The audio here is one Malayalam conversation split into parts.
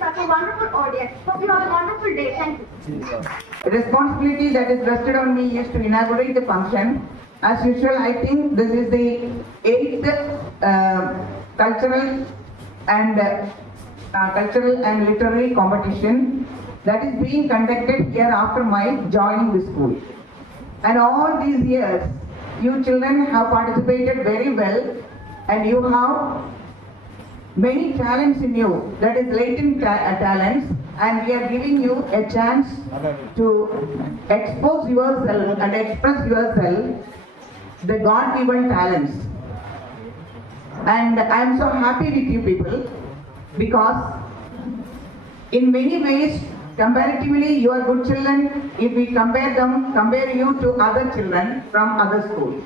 such a wonderful audience. Hope you have a wonderful day. Thank you. The responsibility that is vested on me is to inaugurate the function. As usual, I think this is the 8th cultural and literary competition that is being conducted here after my joining the school. And all these years, you children have participated very well, and you have many talents in you, that is latent talents, and we are giving you a chance to expose yourself and express yourself, the God-given talents. And I am so happy with you people, because in many ways, comparatively, you are good children if we compare you to other children from other schools.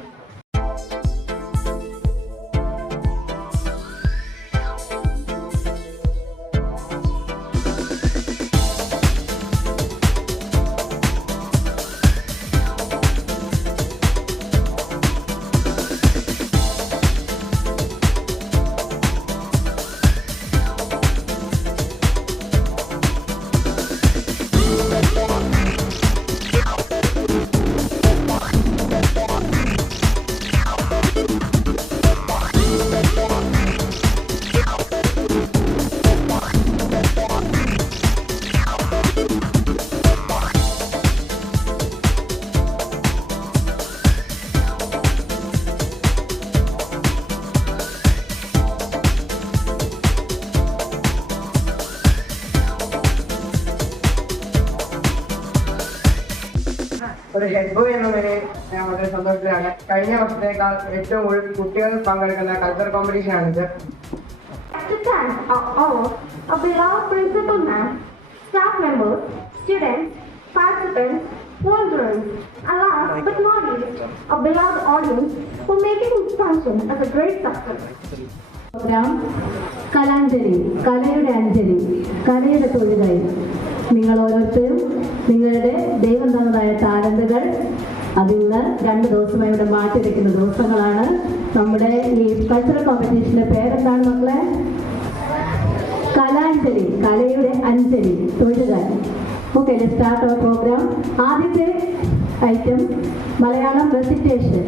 ഒരു ഹെഡ് ബോയ് എന്ന നിലയിൽ ഞാൻ വളരെ സന്തോഷത്തിലാണ്. കഴിഞ്ഞ വർഷത്തേക്കാൾ ഏറ്റവും കൂടുതൽ കുട്ടികൾ പങ്കെടുക്കുന്ന culture കോമ്പറ്റീഷനാണിത്. A beloved principal ma'am, staff members, students, participants, volunteers, and last but not least, a beloved audience for making this function as a great success. Program Kalanjali, കലയുടെ അഞ്ജലി, കലയുടെ തൊഴിലായി. നിങ്ങൾ ഓരോരുത്തരും നിങ്ങളുടെ ദൈവം തന്നതായ ടാലന്റുകൾ അതിന്ന് 2 ദിവസമായി ഇവിടെ മാറ്റിവെക്കുന്ന ദിവസങ്ങളാണ്. നമ്മുടെ ഈ കൾച്ചറൽ കോമ്പറ്റീഷന്റെ പേരെന്താണ് മക്കളെ? കലാഞ്ജലി, കലയുടെ അഞ്ജലി, തൊഴിലായി. Okay, start our program. ആദ്യത്തെ ഐറ്റം മലയാളം റെസിറ്റേഷൻ.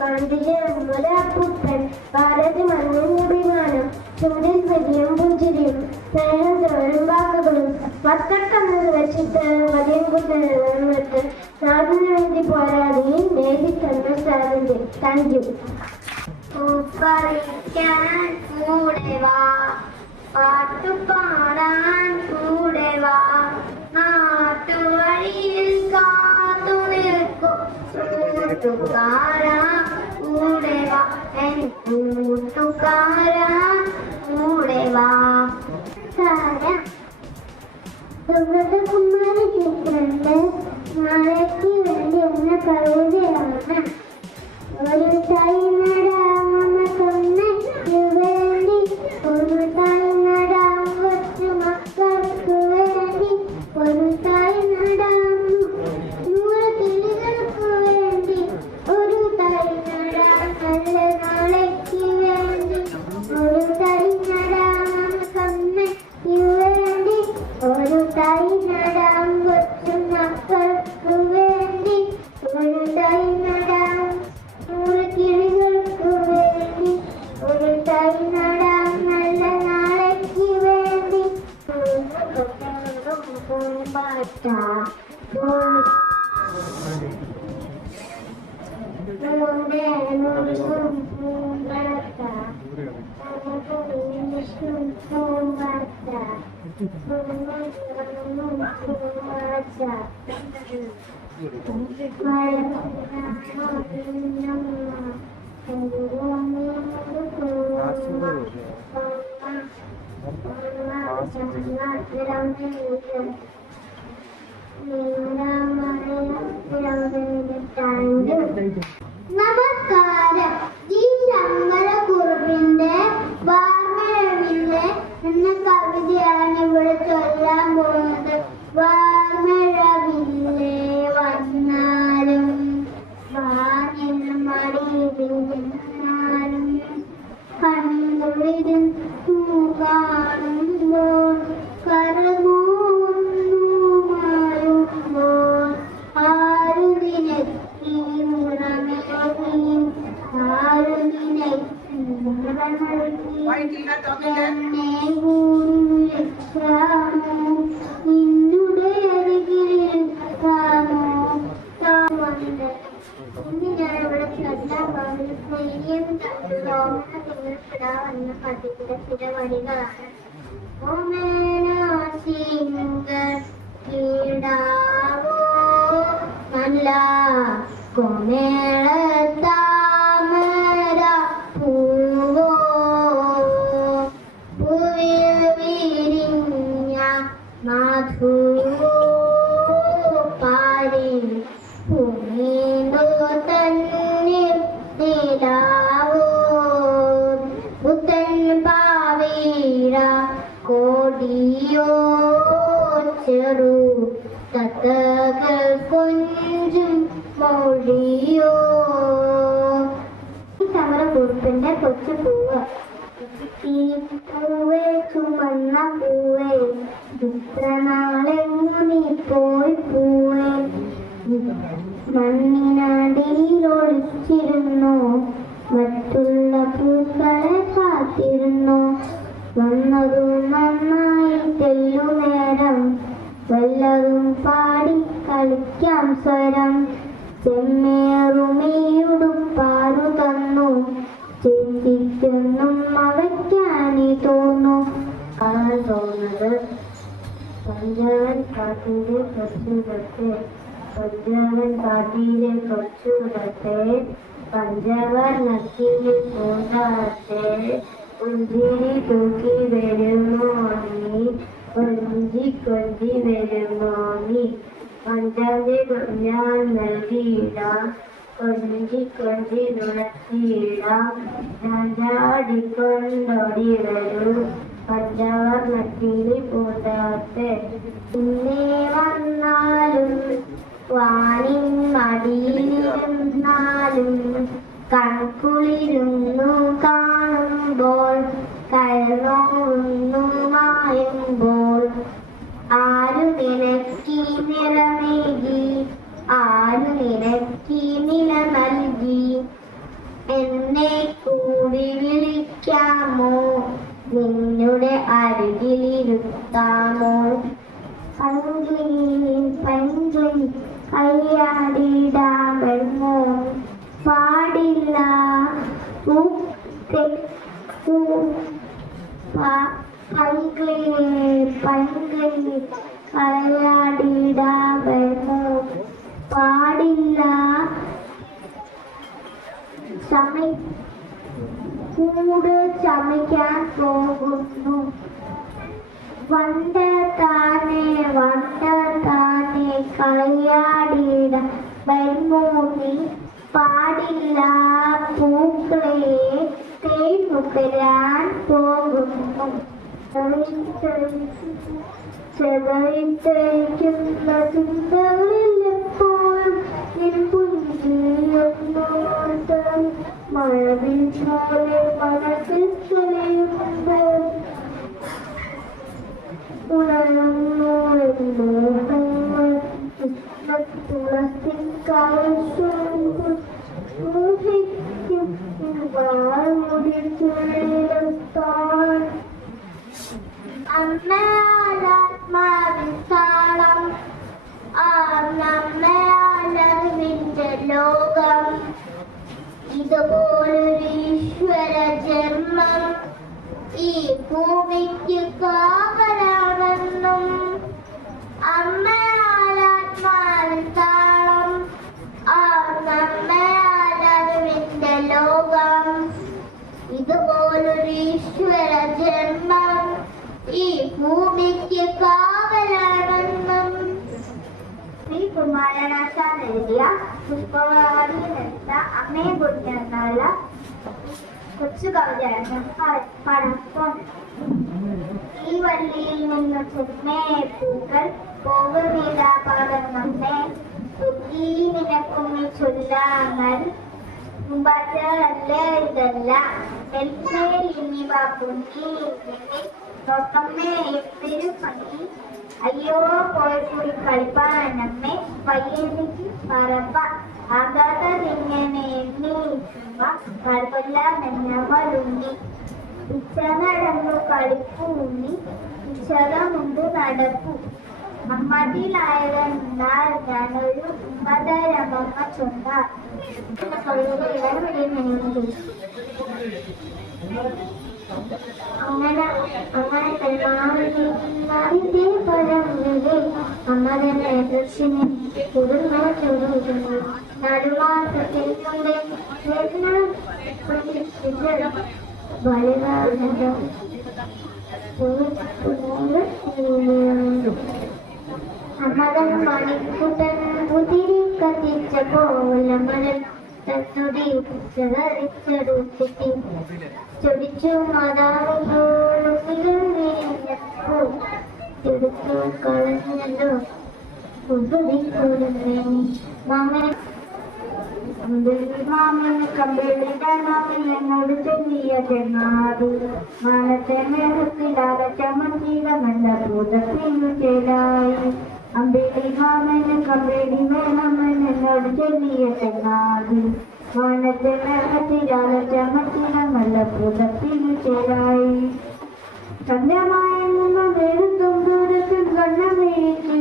കണ്ടിലെ അമ്പലപ്പൂപ്പൻ ഭാരതി മഞ്ഞുമൂടിമാനം ചൂടിൽ വലിയും പുഞ്ചിരിയും സ്നേഹത്തോടും വാക്കുകളും വത്തക്കണ്ണത് വെച്ചിട്ട് വലിയ കുട്ടിട്ട് നാടിനു വേണ്ടി പോരാടി നേടി തന്ന സാറിന്റെ. Thank you. പറിക്കാൻ കൂടെ വാ, പാട്ടുപാടാൻ കൂടെ വാ, നാട്ടുവഴിയിൽ കാത്തു നിൽക്കും കൂട്ടുകാരാ കൂടെ വാ, എൻ കൂട്ടുകാരാ കൂടെ വാ. സുഗതകുമാരി ടീച്ചറുണ്ട്. നാളേക്ക് വേണ്ടി എന്ന കവിതയാണ്. ഒരു തൈ നടാമക്കു വേണ്ടി, ഒരു തൈ നടാം കൊച്ചു മക്കൾക്ക് വേണ്ടി, ഒരു തൈ നടാം 100 കിളികൾക്ക് വേണ്ടി, ഒരു തൈ നടാം നല്ല നാളേക്ക് വേണ്ടി, ഒരു തൈ നടാം കമ്മയ്ക്ക് വേണ്ടി, ഒരു തൈ നടാം കൊച്ചു മക്കൾക്ക് വേണ്ടി, ഒരു തൈ നടാം 100 കിളികൾക്ക് വേണ്ടി, ഒരു തൈ നടാം നല്ല നാളേക്ക് വേണ്ടി. നമസ്കാരം. ജി ശങ്കരക്കുറുപ്പിന്റെ വാർമഴവില്ല് എന്ന കവിതയാണ് ഇവിടെ ചൊല്ലാൻ പോകുന്നത്. വാർമഴവില്ലേ വന്ന കിടാവ് എന്ന പദ്യത്തിലെ ചില വരികളാണ്. ഓമേനാശിങ്കർ കിടാവോ നല്ല കൊമേളത്താമര പൂവോ പൂവിൽ വിരിഞ്ഞ മധുവോ പാരി പൂമീണ്ടു തന്നിൽ നിലാവോ പുത്തൻ പാവീര കോടിയോ ചെറു തത്തകൾ കൊഞ്ചും മൊഴിയോ. സമരക്കുറിപ്പിന്റെ കൊച്ചു പൂവ്. പൂവേ ചുമന്ന പൂവേ ഇത്ര നാളെങ്ങു നീ പോയി പൂവേ മണ്ണിനടിയിൽ ഒളിച്ചിരുന്നു മറ്റുള്ള പൂക്കളെ കാത്തിരുന്നു. വന്നതും നന്നായി തെല്ലുനേരം വല്ലതും പാടി കളിക്കാം സ്വരം. ചെമ്മേറുമേയുടുപ്പാറു തന്നു ചിന്തിക്കൊന്നും അവയ്ക്കാനി തോന്നു. കാണാൻ തോന്നുന്നത് പഞ്ചാവൻ കാട്ടിലെ കൊച്ചുകത്തെ പഞ്ചാവൻ കാട്ടിലെ കൊച്ചുകത്തെ പഞ്ചവർ നക്കിലെ പൂണ്ടാത്തെ പുഞ്ചിരി തൂക്കി വരുമോ നീ കൊഞ്ചി കൊഞ്ചി വരുമോ നീ പഞ്ചാന്റെ ഞാൻ നൽകിയിടാം കൊഞ്ചി കൊഞ്ചി നുണത്തിയിടാം ചാടിക്കൊണ്ടോടി വരൂ പഞ്ചവർ നക്കിലെ പൂണ്ടാത്തെ. ഇന്നേ വന്നാലും വാനിൻ മടിയിലിരുന്നാലും കൺകുളിരുന്നു കാണുമ്പോൾ കരനോവുന്നു മായുമ്പോൾ ആരു നിനക്കി നിറമേകി ആരു നിനക്കി നില നൽകി എന്നെ കൂടി വിളിക്കാമോ നിന്നുടെ അരികിലിരുത്താമോ. പഞ്ചിൻ പഞ്ചിൻ കയ്യാടിടാമോ പാടില്ല കയ്യാടിടാമോ പാടില്ല. കൂട് ചമയ്ക്കാൻ പോകുന്നു വണ്ട താനെ കളയാടിട ബൈമൂന്നി പാടില്ല പൂക്കളെ തേൻമുക്കരാൻ പോകുന്നു. ചെറിയ ചിന്തകളിലെപ്പോഴും മഴവിൽ പോലെ മനസ്സിൽ ചെറിയുമ്പോൾ ഉണരുന്നു എന്നോഹങ്ങൾ തുളസി കാഴ്ചകൾ വാഴുടി ചുള്ളിലെത്താൻ. അമ്മയാത്മാവിശാളം നമ്മയാലവിന്റെ ലോകം ഇതുപോലൊരു ഈശ്വര ജന്മം ഈ ഭൂമിക്ക് കാവലാണെന്നും അമ്മയാത്മാവിശാളം നമ്മയാലവിന്റെ ലോകം ഇതുപോലൊരു ഈശ്വര ജന്മം ഈ ഭൂമിക്ക് കാവലാണെന്നും ശ്രീ കുമാരനാശാൻ എഴുതിയ പുഷ്പവാടിയിലെടുത്ത അമ്മയെ കുറിച്ചുള്ള കൊച്ചു കവിതയാണ് പടക്കം. ഈ വള്ളിയിൽ നിന്ന് ചുമേ പൂക്കൾ പോകുന്നില്ല പകർന്നേ തുകി നിനക്കുമ്മി ചൊല്ലാങ്ങൾ മുമ്പല്ലേ ഇതല്ല എൽമേൽ ഇനിവ പുണ്ണി നോക്കമ്മേ എന്തൊരു ഭംഗി അയ്യോ പോയി കൂടി കളിപ്പാനമ്മേ പയ്യനിക്ക് പറപ്പ ആകാത്തതിങ്ങനെ എണ്ണി ചുമ കുഴപ്പമില്ല മെന്നവളുണ്ണി ഉച്ച നടന്നു കളിപ്പു ഉണ്ണി ഉച്ചകമുണ്ട് നടപ്പു അമ്മതിലായതെന്നാൽ ഞാനൊരു ഉപതരം അമ്മ ചൊല്ലാർ അങ്ങനെ പെരുമാറിന്റെ പരമിലെ അമ്മ തന്നെ ദക്ഷിണ കുടുംബ ചൊല്ലുന്നു നടുമാസത്തിൽ അമ്മതൻ മണിക്കുട്ടൻ മുതിരി കത്തിച്ച കോലമണൽ തന്നുടി ചതറിച്ചെടുത്തി ചൊടിച്ചു മാതാവിനോടും ചെടുത്തു കളഞ്ഞല്ലോ മാമൻ മാമന് കമ്പിളിയുടെ മാമിനോട് ചൊല്ലിയ ചെന്നാതു മാനത്തെ മേഘത്തിലാല ചമഞ്ചീലമല്ല ഭൂതത്തിനു ചേലായി അമ്പിളി മാമന് കമ്പിളി വേണമെന്നോട് ചൊല്ലിയ ചെന്നാതു മാനത്തെ മേഘത്തിലാല ചമഞ്ചീലമല്ല ഭൂതത്തിനു ചേലായി സന്ധ്യമായ നേരത്തും ദൂരത്തും കണ്ണമേച്ചു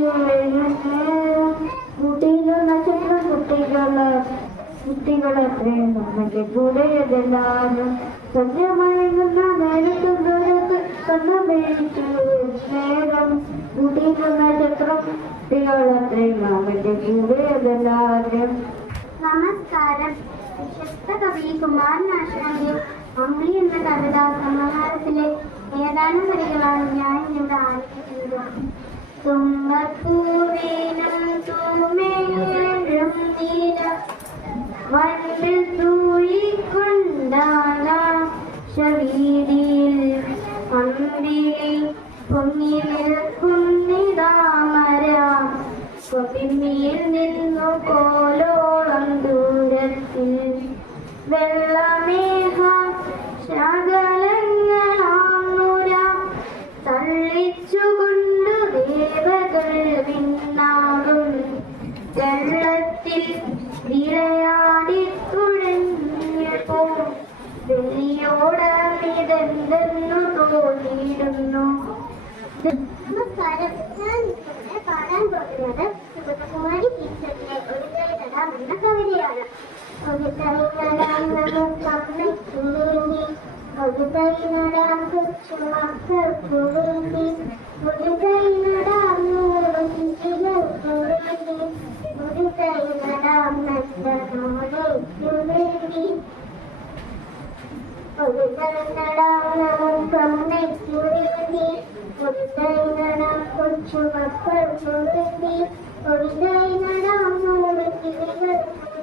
കുട്ടികൾ നക്ഷത്രം കുട്ടികളത്രയും നമ്മുടെ കൂടെയതെല്ലാവരും സന്ധ്യമായിരുന്ന നേരത്തും ദൂരത്തും കണ്ണമേച്ചു നേരം കുട്ടികൾ നക്ഷത്രം കുട്ടികളത്രയും അവന്റെ കൂടെയതെല്ലാവരും. നമസ്കാരം. വിശുദ്ധ കവി കുമാരനാശാന്റെ അമ്പിളി എന്ന കവിതാ സമാഹാരത്തിലെ ഏതാനും വരികളാണ് ഞാൻ ഇവിടെ ആരംഭിക്കുന്നത്. തുമ്പപ്പൂവേനും തൂമേഴും നീല വണ്ടിൽ തൂയിക്കൊണ്ടാല ശരീരിയിൽ അമ്പിളി പൊങ്ങി നിൽക്കുന്നിതാമര കൊതിമിയിൽ നിന്നു കോലോളം ദൂരത്തിൽ വെള്ളമേഘ ശകലങ്ങളാമുര തള്ളിച്ചുകൊണ്ടു ദേവകൾ വിണ്ണാകും വെള്ളത്തിൽ വിളയാടി തുഴഞ്ഞപ്പോ വെള്ളിയോടമിതെന്തെന്നു തോന്നിയിരുന്നു. നമസ്കാരം. ഞാൻ ഇവിടെ പാടാൻ പോകുന്നത് സുഗതകുമാരി ടീച്ചറിന്റെ ഒരു കൈ നടാം എന്ന കവിതയാണ്. ഒരു കൈ നടാം നമുക്കമ്മയ്ക്ക് വേണ്ടി, ഒരു കൈ നടാം കൊച്ചു മക്കൾക്ക് വേണ്ടി, ഒരു കൈ നടാം നൂറ് കുട്ടികൾക്ക് വേണ്ടി, ഒരു കൈ നടാം നല്ല നാളേക്ക് വേണ്ടി, ഒരു കൈ നടാം നമുക്കമ്മയ്ക്ക് വേണ്ടി, ഒരു കൈ നടാം കൊച്ചു മക്കൾക്ക് വേണ്ടി, ഒരു കൈ നടാം നൂറ് കിളികൾക്ക്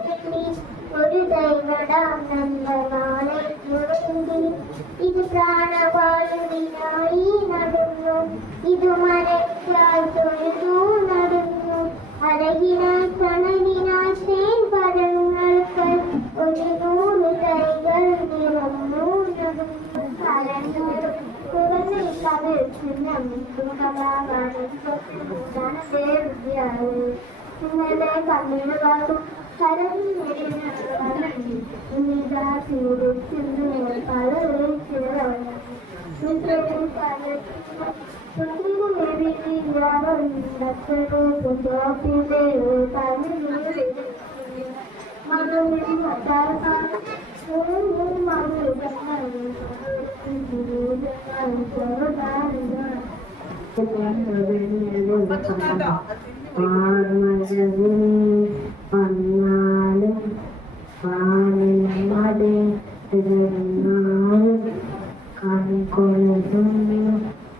വേണ്ടി, ഒരു കൈ നടാം നല്ല നാളേക്ക് വേണ്ടി. ഇത് പ്രാണവായുവിനായി നടന്നു, ഇത് മരയ്ക്കായി തൊഴുതു നടന്നു, അഴകിനായി തണലിനായി തേൻ പഴങ്ങൾക്ക് ഒരു 100 കൈകൾ നിറന്നു നടന്നു. തുറന്ന ഈ കവിൾ ചിഹ്നമിക്കും കലാകാരന്റെ നിങ്ങളുടെ കണ്ണീര് കാത്തും വന്നാലും പാലിമടെ തിരുന്നാളും കൺകൊള്ളുന്നു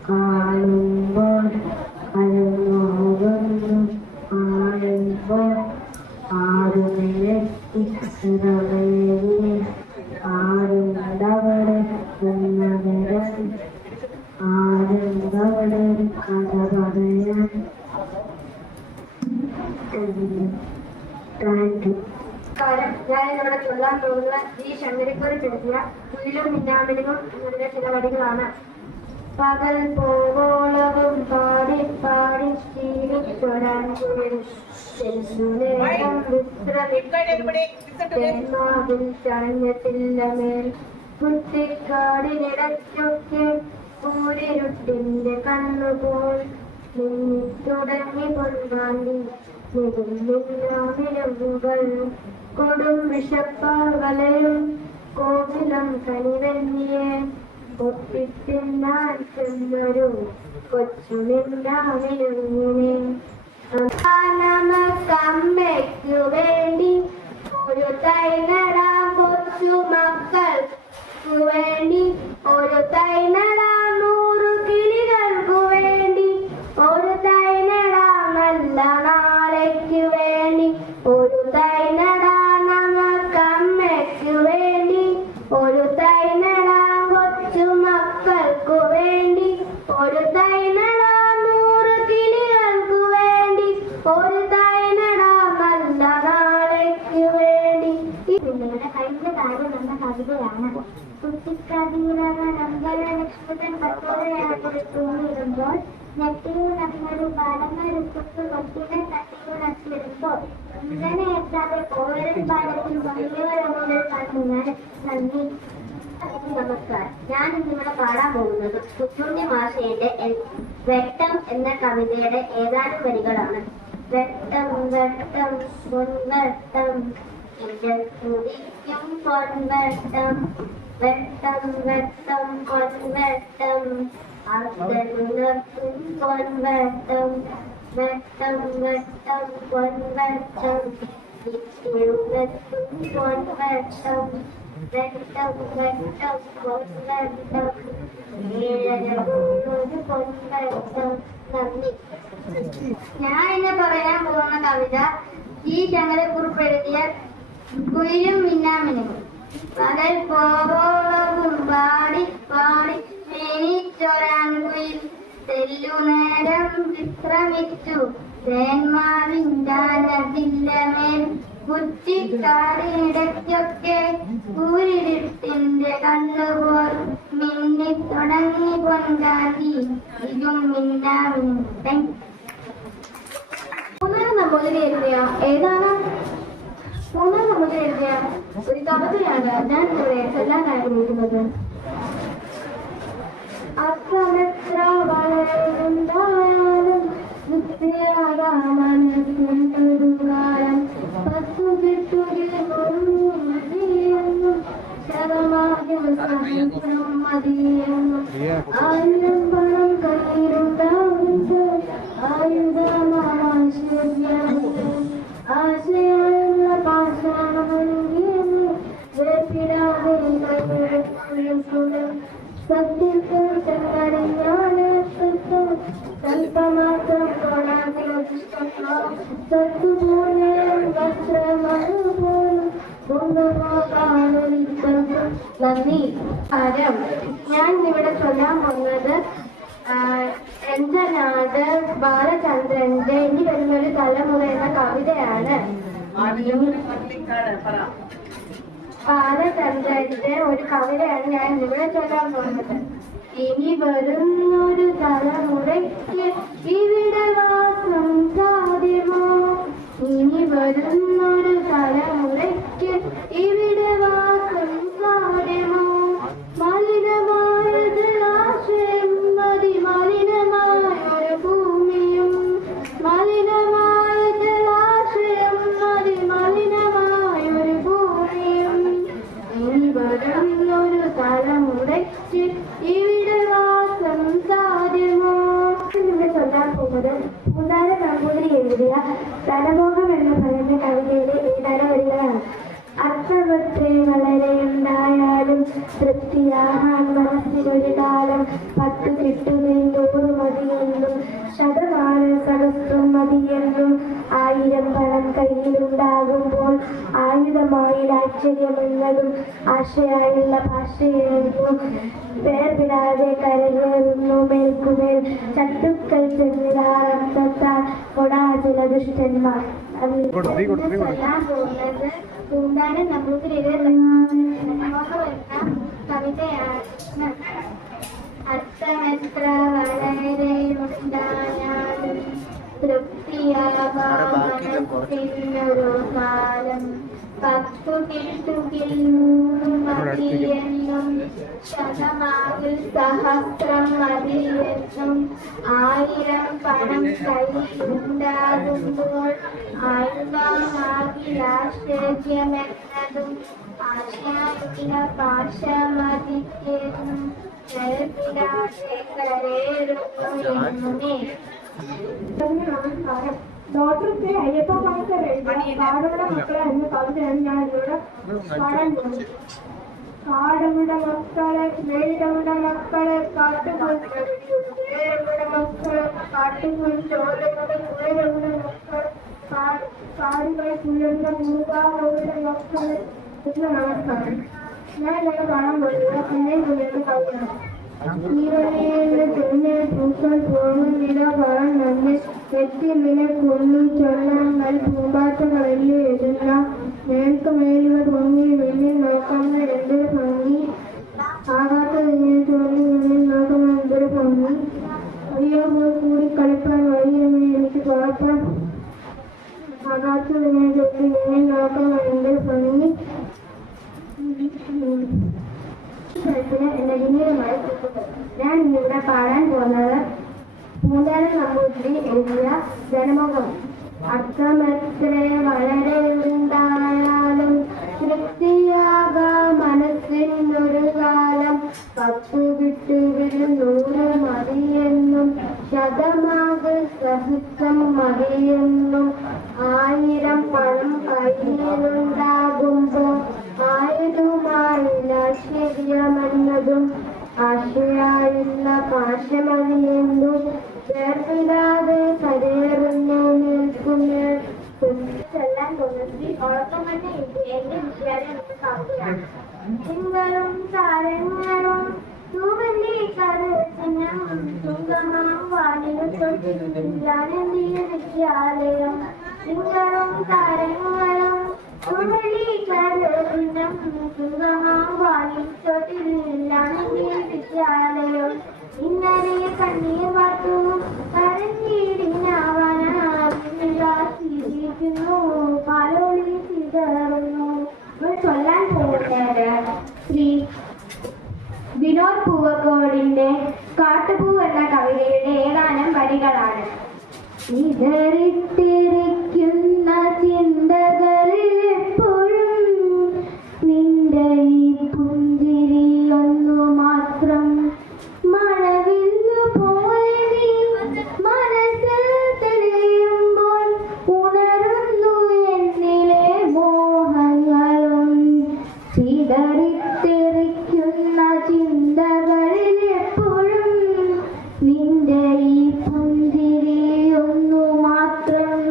കാണുമ്പോൾ അരുമോകുന്നു ആടുമ്പോൾ ആടുനിരത്തി നിറവേറി ആടുണ്ടവിടെ എന്നവരൻ ആടുണ്ടവിടെ കഥ പറയാൻ. Thank you. ഞാനിവിടെ ചൊല്ലാൻ പോകുന്ന ഈ ശങ്കരിക്കുറി എഴുതിയ പുല്ലും മിന്നാമിനും എന്നതിന്റെ ചില വരികളാണ്. പകൽ പോവോളവും പാടി പാടി ക്ഷീണിച്ചൊരാൻ വിശ്രമിക്കും ചാഞ്ഞത്തില്ലമേൽ കുട്ടിക്കാടിനിടയ്ക്കൊക്കെ കൂരിരുട്ടിന്റെ കണ്ണുപോൽ തുടങ്ങി പൊൻകാണ്ടി നെടുമ്പില്ലാമിരവുകൾ കൊടും വിഷപ്പാൽ വലയും കോവിലം കനിവെന്നിയെ ഒപ്പിത്തിന്നാൻ ചെന്നൊരു കൊച്ചുമില്ലാമിരുങ്ങിനെ നമുക്കമ്മയ്ക്കു വേണ്ടി ഒരു തൈ നടാം കൊച്ചു മക്കൾക്കു വേണ്ടി ഒരു തൈ നടാം 100 കിളികൾക്കു വേണ്ടി ഒരു തൈ നടാം നല്ല നാളേക്കു വേണ്ടി ഒരു തൈ നടാം നമുക്കമ്മയ്ക്കു വേണ്ടി ഒരു തൈ നടാം കൊച്ചു മക്കൾക്കു വേണ്ടി ഒരു തൈ നടാം 100 കിളികൾക്കു വേണ്ടി ഒരു തൈ നടാം നല്ല നാളേക്കു വേണ്ടി. നിങ്ങളുടെ കഴിഞ്ഞ കാര്യം എന്ന കവിതയാണ്. കുട്ടിക്കാതിലക്ഷ്മതൻ പത്തോടെയാകുമ്പോൾ നെറ്റിയിൽ നടന്നൊരു പാടങ്ങൾ ഉപ്പുപ്പ് കൊട്ടിനെ തട്ടിയുണച്ചിടുമ്പോൾ ഇങ്ങനെ എത്താതെ ഓരോ പാടത്തിൽ വലിയവരോട് കണ്ടുങ്ങൾ നന്ദി. നമസ്കാരം. ഞാൻ ഇന്നിവിടെ പാടാൻ പോകുന്നത് കുഞ്ഞുണ്ണി മാഷയുടെ വെട്ടം എന്ന കവിതയുടെ ഏതാനും വരികളാണ്. വെട്ടം വെട്ടം പൊൻവെട്ടം തുടിക്കും പൊൻവെട്ടം വെട്ടം വെട്ടം പൊൻവെട്ടം അർദ്ധനുണർത്തും പൊൻവെട്ടം വെട്ടം വെട്ടം പൊൻവെട്ടം വിത്തിഴുന്നെത്തും പൊൻവെട്ടം വെട്ടം വെട്ടം പൊൻവെട്ടം ഏഴരൊരു പൊൻവെട്ടം. നന്ദി. ഞാൻ ഇന്ന് പറയാൻ പോകുന്ന കവിത ഈ ശങ്കരക്കുറുപ്പ് എഴുതിയ കുയിലും മിന്നാമിനും. പകൽ പോകോളവും പാടി പാടി ക്ഷീണിച്ചൊരാൺകുയിൽ തെല്ലുനേരം വിശ്രമിച്ചു തേന്മാവിൻ്റെമേൽ കുറ്റിക്കാടിനിടയ്ക്കൊക്കെ കൂരിരുട്ടിന്റെ കണ്ണുപോൽ മിന്നി തുടങ്ങി പൊൻകാന്തി ഇതും മിന്നാമിനും. മൂന്നാം നമ്പൂതിരി എഴുതിയ ഏതാണ്? മൂന്നാം നമ്പൂതിരി എഴുതിയ ഒരു കവിതയാണ് ഞാൻ ഇവിടെ ചൊല്ലാൻ ആഗ്രഹിക്കുന്നത്. അക്കമെത്ര വളരുണ്ടായാലും മനസ്സിലാകാം പത്തു കിട്ടുകയും ശതമാനം സഹസ്രം മതിയെന്നും 1000 പണം കയ്യിലുണ്ടാവുമ്പോൾ ആശയുള്ള പാഷാണമെങ്കിലും വേർപിടാതെ സത്യത്തിൽ ചെന്നറിഞ്ഞാണ് സ്വല്പമാത്രം സത്തുപോലെ വസ്ത്രമതുപോലും നന്ദി. ഞാൻ ഇവിടെ ചൊല്ലാൻ പോകുന്നത് എഞ്ചനാട് ബാലചന്ദ്രന്റെ ഇനി വരുന്നൊരു തലമുറ എന്ന കവിതയാണ്. ബാലചന്ദ്രന്റെ ഒരു കവിതയാണ് ഞാൻ ഇവിടെ ചൊല്ലാൻ പോകുന്നത്. ഇനി വരുന്നൊരു തലമുറയ്ക്ക് ഇവിടെ വാസം സാധ്യമോ? ഇനി വരുന്നൊരു തലമുറയ്ക്ക് ഇവിടെ വാസം സാധ്യമോ? മലിനമായ ജലാശയം മതി മലിനമായൊരു ഭൂമിയും മലിനമായ ജലാശയം മതി മലിനമായൊരു ഭൂമിയും. ഇനി വരുന്നൊരു തലമുറയ്ക്ക് ഇവിടെ വാസം സാധ്യമോ? ഇവിടെ ചൊല്ലാൻ പോകുന്നത് പൂന്താന നമ്പൂതിരി എഴുതിയ ധനമോഹം എന്ന് പറയുന്ന കവിതയിലെ ഏതാനും വരികളാണ്. അർത്ഥമത്രേ വളരെ ഉണ്ടായാലും തൃപ്തിയാകാൻ മനസ്സിനൊരു കാലം 10 കിട്ടുകയും 100 മതിയെന്നും ശതമാനം സഹസ്രം മതിയെന്നും 1000 പണം കയ്യിലുണ്ടാകുമ്പോൾ ആയുധമായി ആശ്ചര്യമെന്നതും ആശയായുള്ള ഭാഷയെന്നു വേർപിടാതെ കരകയറുന്നു മേൽക്കുമേൽ ചട്ടുക്കൾ ചെന്നിലാറത്താൽ കൊടാചില ദുഷ്ടന്മാർ. പൂന്താന നമ്പൂതിരിയുടെ കവിതയാണ്. അർത്ഥമെത്ര വളരെ ഉണ്ടായാലും തൃപ്തിയാകാൻ മനസ്സിനൊരു കാലം പത്തുകിട്ടുകിൽ മൂന്ന് മതിയെന്നും ശതമാവിൽ സഹസ്രം മതിയെന്നും 1000 പണം കയ്യിലുണ്ടാകുമ്പോൾ ആയുധമാകിൽ ആശ്ചര്യമെന്നതും ആശാരിക പാശമതിക്കെന്നും കേൾപ്പിടാതെ കരേറുന്നു എന്നുമേ. നമസ്കാരം. ഡോക്ടർ കെ അയ്യപ്പ പണിക്കർ എഴുതിയ കാടുകളുടെ മക്കളെ എന്ന കവിതയാണ് ഞാൻ ഇവിടെ പാടാൻ പോകുന്നത്. കാടുകളുടെ മക്കളെ, മേടുകളുടെ മക്കളെ, കാട്ടുകളുടെ മക്കളെ, കാട്ടുകുൾ ചോരകളുടെ കുഴലുകളുടെ മക്കളെ, കാടുകളെ കുഴലുന്ന മൂകാകളുടെ മക്കളെ. നമസ്കാരം. ഞാൻ ഇവിടെ കാണാൻ പോകുന്നത് പിന്നെ കുഴലുന്ന കവിതയാണ്. പിന്നെ പൂക്കൾ പോകുന്നില്ല പഴം നമ്മെ എത്തിമിനെ കൊള്ളി ചൊല്ലാങ്ങൾ പൂമ്പാറ്റകളല്ലേ എഴുന്ന മേൽക്ക് മേലുകൾ പൊങ്ങി വെള്ളിൽ നോക്കുന്ന എന്തൊരു ഭംഗി ആകാത്ത ചൊല്ലി വെള്ളിൽ നോക്കുന്ന എന്തൊരു ഭംഗി അയ്യോ പോയി കൂടി കളിപ്പാൻ വഴിയെന്ന് എനിക്ക് കുഴപ്പം ആകാത്ത ചൊല്ലി വെള്ളിൽ നോക്കുന്ന എന്തൊരു ഭംഗി എന്റെ വിനീതമായ ഞാൻ ഇവിടെ പാടാൻ പോകുന്നത് പൂന്താനം നമ്പൂതിരി എഴുതിയ ജനമുഖം. അർത്ഥമത്രേ വളരെ ഉണ്ടായാലും തൃപ്തിയാകാ മനസ്സിനൊരു കാലം 10 കിട്ടുകിൽ 100 മതിയെന്നും ശതമാകൽ സഹസ്രം മതിയെന്നും 1000 പണം കയ്യിലുണ്ടാകുമ്പോൾ ആയതുമായില്ല ആശ്ചര്യമെന്നതും ആശയായുള്ള പാശമതിയെന്നും ചേർത്തിടാതെ കരേറുന്നു നിൽക്കുന്ന ചൊല്ലാൻ തോന്നുന്നത് ഉറക്കമന്നെ എന്റെ വിദ്യാലയം കവിതയാണ്. തിങ്കളും താരങ്ങളും വിദ്യാലയം തിങ്കളും താരങ്ങളും വിദ്യാലയം ഇന്നലെ കണ്ണീർ വാർത്തു കരഞ്ഞിടിഞ്ഞാവനിരിക്കുന്നു പാലോളി ചിതറുന്നു. ചൊല്ലാൻ പോകുന്നത് ശ്രീ വിനോദ് പൂവക്കോടിന്റെ കാട്ടുപൂ എന്ന കവിതയുടെ ഏതാനും വരികളാണ്. ഇതറിത്തിരിക്കുന്ന ചിന്തകളിൽ എപ്പോഴും നിന്റെ ഈ പുഞ്ചിരിയൊന്നു മാത്രം മഴവില്ലു പോലെ നീ മനസ്സിൽ തെളിയുമ്പോൾ ഉണരുന്നു എന്നിലെ മോഹങ്ങളും. ചിതറിത്തിരിക്കുന്ന ചിന്തകളിൽ എപ്പോഴും നിന്റെ ഈ പുഞ്ചിരിയൊന്നു മാത്രം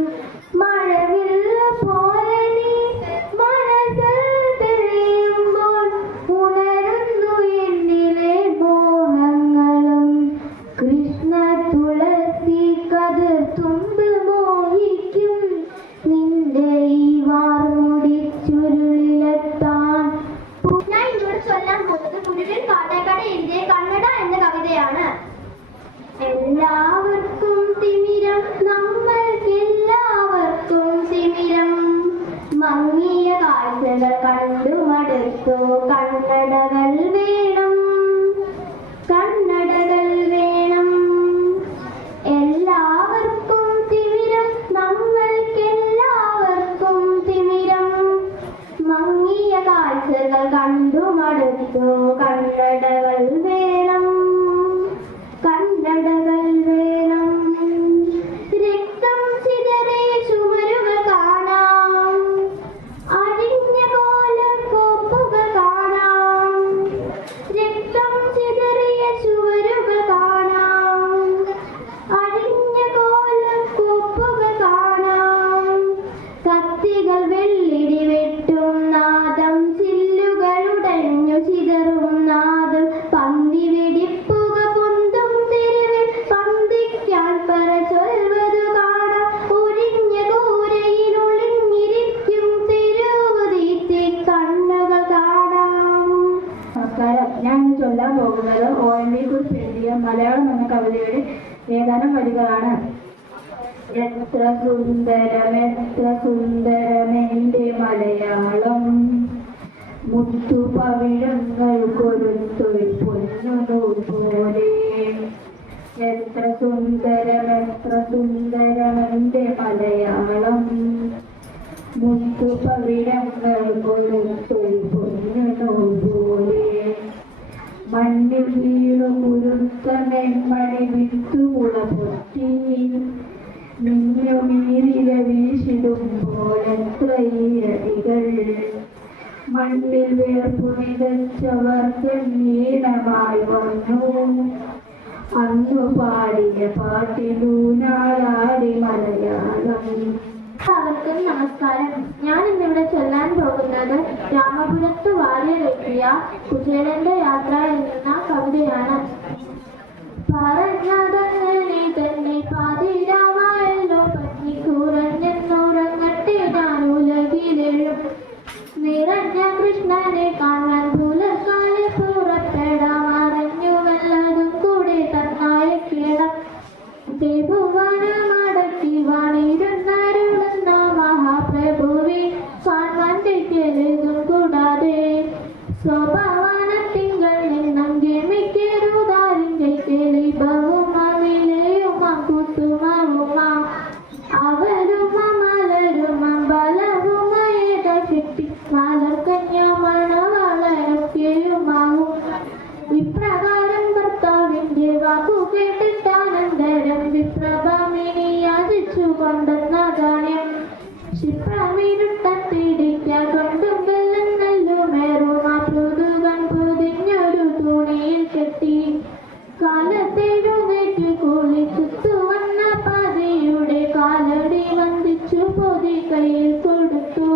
മഴവില്ല പോലെ നീ മനസ്സിൽ തെളിയുമ്പോൾ ഉണരുന്നു എന്നിലെ മോഹങ്ങളും. കൃഷ്ണ തുളസി കതിർ തുമ്പ് മോഹിക്കും നിന്റെ ഈ വാർമുടി ചുരുളിലെത്താൻ. ഞാൻ ഇവിടെ ചൊല്ലാൻ പോകുന്നത് മുഴുവൻ കാട്ടേക്കാട് എഴുതിയ കന്നഡ എന്ന കവിതയാണ്. എല്ലാവർക്കും തിമിരം, നമ്മൾക്കെല്ലാവർക്കും തിമിരം, മങ്ങിയ കാഴ്ചകൾ കണ്ടു മടുത്തു കണ്ണടകൾ വേണം, കണ്ണടകൾ വേണം. എല്ലാവർക്കും തിമിരം, നമ്മൾക്കെല്ലാവർക്കും തിമിരം, മങ്ങിയ കാഴ്ചകൾ കണ്ടു മടുത്തു കണ്ണടകൾ വേണം, കണ്ണടകൾ വേണം. രക്തം ചിതറിയ ചുമരുകൾ കാണാം, അഴിഞ്ഞ കോലക്കോപ്പുകൾ കാണാം. രക്തം ചിതറിയ ചുമരുകൾ കാണാം, അഴിഞ്ഞ കോലക്കോപ്പുകൾ കാണാം. കത്തികൾ വെള്ളിടി വെട്ടും നാദം, ചില്ലുകളുടഞ്ഞു ചിതറും നാദം, പന്തി വെടിപ്പുക പൊന്തും തെരുവിൽ പന്തിക്കാൻ പറ ചൊൽവതു കാണാം. ഒരിഞ്ഞ കൂരയിൽ ഒളിഞ്ഞിരിക്കും തെരുവുതീറ്റി കണ്ണുകൾ കാണാം. നമസ്കാരം. ഞാൻ ഇന്ന് ചൊല്ലാൻ പോകുന്നത് ONV കുറിച്ച് എഴുതിയ മലയാളം എന്ന കവിതയുടെ ഏതാനും വരികളാണ്. എത്ര സുന്ദരം എത്ര സുന്ദരം എൻ്റെ മലയാളം മുത്തുപവിഴങ്ങൾ കൊരുത്തൊരു പൊന്നുനൂൽ പോലെ എത്ര സുന്ദരമെന്റെ മലയാളം മുത്തുപവിഴങ്ങൾ കൊരുത്തൊരു പൊന്നുനൂൽ പോലെ മണ്ണിൽ വീണു കുരുത്ത നെന്മണി വിത്തുമുള പൊട്ടി മിന്നുമീരില വീശിടുമ്പോൾ എത്ര ഈരടികൾ മണ്ണിൽ വേർപ്പു വിതച്ചവർക്ക് ഈണമായി വന്നു അന്നു പാടിയ പാട്ടിലൂനാലാടി മലയാളം. എല്ലാവർക്കും നമസ്കാരം. ഞാൻ ഇന്നിവിടെ ചൊല്ലാൻ പോകുന്നത് രാമപുരത്ത് വാര്യരെത്തിയ കുചേലന്റെ യാത്ര എന്ന കവിതയാണ്. പറഞ്ഞതങ്ങനെ തന്നെ പാതിരാമായല്ലോ പത്നി കുറഞ്ഞെന്നുറങ്ങട്ടെ ഞാൻ ഉലകിലെഴും നിറഞ്ഞ കൃഷ്ണനെ കാണാൻ പുലർക്കാലെ പുറപ്പെടാം അറിഞ്ഞു വല്ലതും കൂടെ തന്നായക്കിടം ത്രിഭുവനമടക്കി വാണിരുന്നരുളുന്ന മഹാപ്രഭുവെ കാണാൻ തെറ്റെഴുതും കൂടാതെ സ്വഭാവനത്തിങ്കൾ നിന്നും ഗമിക്കരുതാരിന്റെ തെളിഭവും അവിലെയുമാ കുത്തുമവുമാ അവരുമ മലരും അമ്പലവുമേത കെട്ടി മലർക്കന്യമണവളരൊക്കെയുമാവും ഇപ്രകാരം ഭർത്താവിന്റെ വാക്കു കേട്ടിട്ടാനന്തരം വിപ്രഭമിനി യാചിച്ചു കൊണ്ടെന്ന ഗാനം ക്ഷിപ്രമിരുട്ടത്തിടിക്കാൻ കൊണ്ടും വെല്ലെന്നല്ലുമേറും ആ പുതുകൻ പൊതിഞ്ഞൊരു തുണിയിൽ കെട്ടി കാലത്തെഴുന്നേറ്റ് കുളിച്ചു വന്ന പതിയുടെ കാലടി വന്ദിച്ചു പൊതി കയ്യിൽ കൊടുത്തു.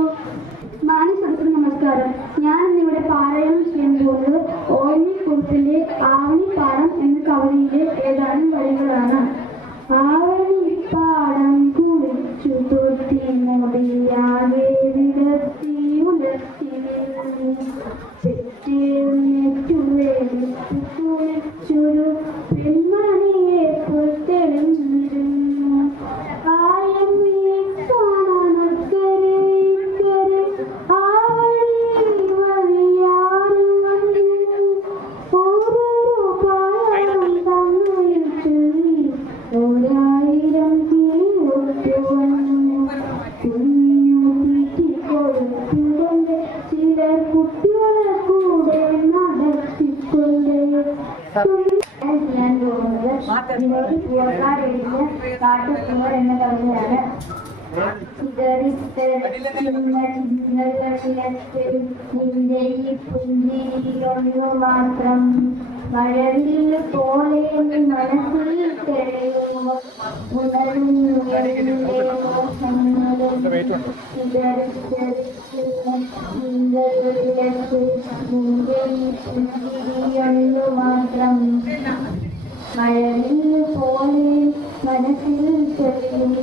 മാന്യസദസ്സിന് നമസ്കാരം. ഞാൻ ഇന്നിവിടെ പാരായണം ചെയ്യാൻ പോകുന്നത് ONV കുറിപ്പിന്റെ ആവണിപ്പാടം എന്ന കവിതയിലെ ഏതാനും വരികളാണ്. ആവണിപ്പാടം കുളിച്ചു തൊട്ടി മുടിയാകെ വിടർത്തി ഉലർത്തി കുളിച്ചൊരു പെൺമണിയെ പുറത്തെളിഞ്ഞിരുന്നു. ആയം ഒരായിരം ചിലർ കുട്ടികളെ കൂടെ നടത്തിക്കൊണ്ട് ഞാൻ പോകുന്നത് കാട്ടുപൂർ എന്ന കവിതയാണ്. നിന്റെ ഈ പുഞ്ചിരിയൊന്നു മാത്രം മഴവിൽ പോലെ മനസ്സിൽ തെളിയുമോ ഉണരുന്നു എന്റെ മോഹങ്ങളും നിന്റെ ഈ പുഞ്ചിരിയൊന്നു മാത്രം മഴവിൽ പോലെ മനസ്സിൽ തെളിയും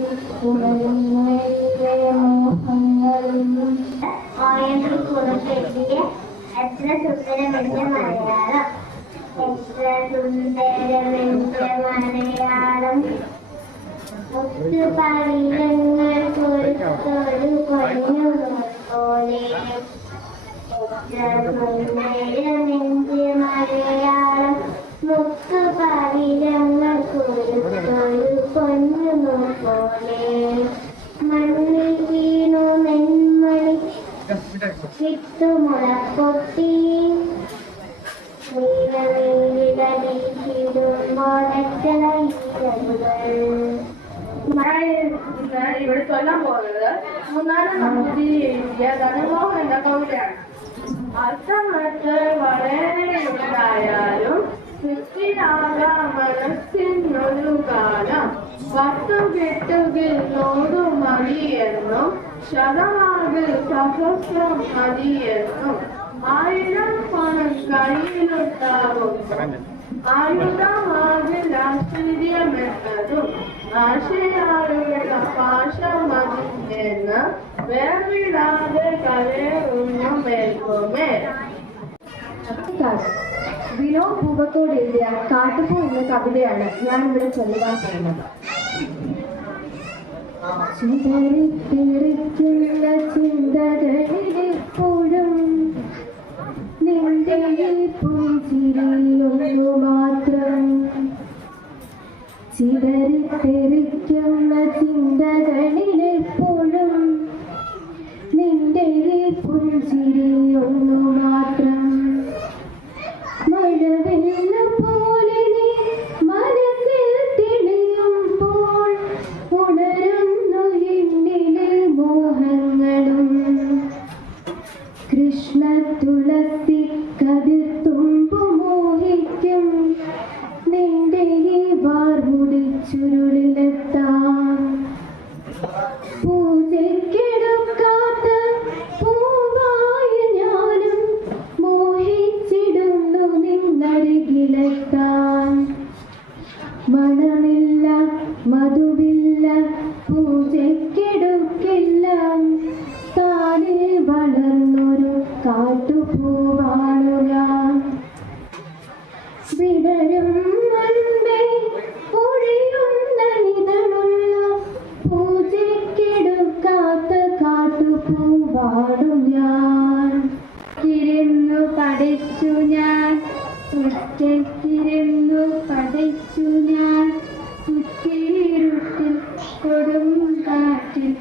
ഉണരുന്നു എന്റെ മോഹങ്ങളും. ഓയത്തിൽ കുറിച്ചെത്തിയ എത്ര സുന്ദരമെന്റെ മലയാളം എത്ര സുന്ദരമെന്റെ മലയാളം മുത്തുപവിഴങ്ങൾ കൊരുത്തൊരു പൊന്നു പോലെ എത്ര സുന്ദരമെന്റെ മലയാളം മുത്തുപവിഴങ്ങൾ കൊരുത്തൊരു പൊന്നു പോലെ മണ്ണിൽ വീണു നെന്മണി വിത്തുമുളപ്പൊട്ടി ഇവിടെ ചൊല്ലാൻ പോകുന്നത് മൂന്നാം നമ്പൂതിരി എഴുതിയ ധനമോഹൻ എന്ന കവിതയാണ്. അർത്ഥമറ്റ വളരെ ഉണ്ടായാലും മനസ്സിനൊരു കാലം വട്ടുകെട്ടുകിൽ നോടു മതിയെന്നും ശതമാകിൽ സഹസ്രം മതിയെന്നും ആയിരം പണം കയ്യിലുണ്ടാകും ആയുധമാകിൽ ആശ്ചര്യമെന്നതും ആശയാളുകളുടെ പാശമതിന്ന് വേർവിടാതെ കലയുന്ന മേൽക്കുമേ. വിനോദ് പൂവത്തോട് എഴുതിയ കാട്ടുപൂ എന്ന കവിതയാണ് ഞാൻ ഇവിടെ ചൊല്ലുവാൻ പോകുന്നത്. ചിതറിത്തെറിക്കുന്ന ചിന്തകൾ തുളസി കതിർത്തുമ്പു മോഹിക്കും നിന്റെ ഈ വാർമുടി ചുരുളിലെത്താം പൂജയ്ക്കെടുക്കാത്ത പൂവായ ഞാനും മോഹിച്ചിടുന്നു നിന്നരികിലെത്താൻ മണമില്ല മധുവില്ല പൂജയ്ക്കെടുക്കില്ല താനേ വളർന്നൊരു കാട്ടുപൂവാണു ഞാൻ വിടരും മുൻപേ പൊഴിയുന്ന നിതളുള്ള പൂജയ്ക്കെടുക്കാത്ത കാട്ടുപൂവാണു ഞാൻ തിരുന്നു പഠിച്ചു ഞാൻ ഒറ്റയ്ക്കിരുന്നു പഠിച്ചു ഞാൻ കുറ്റിയിരുട്ടിൽ കൊടും കാറ്റിൽ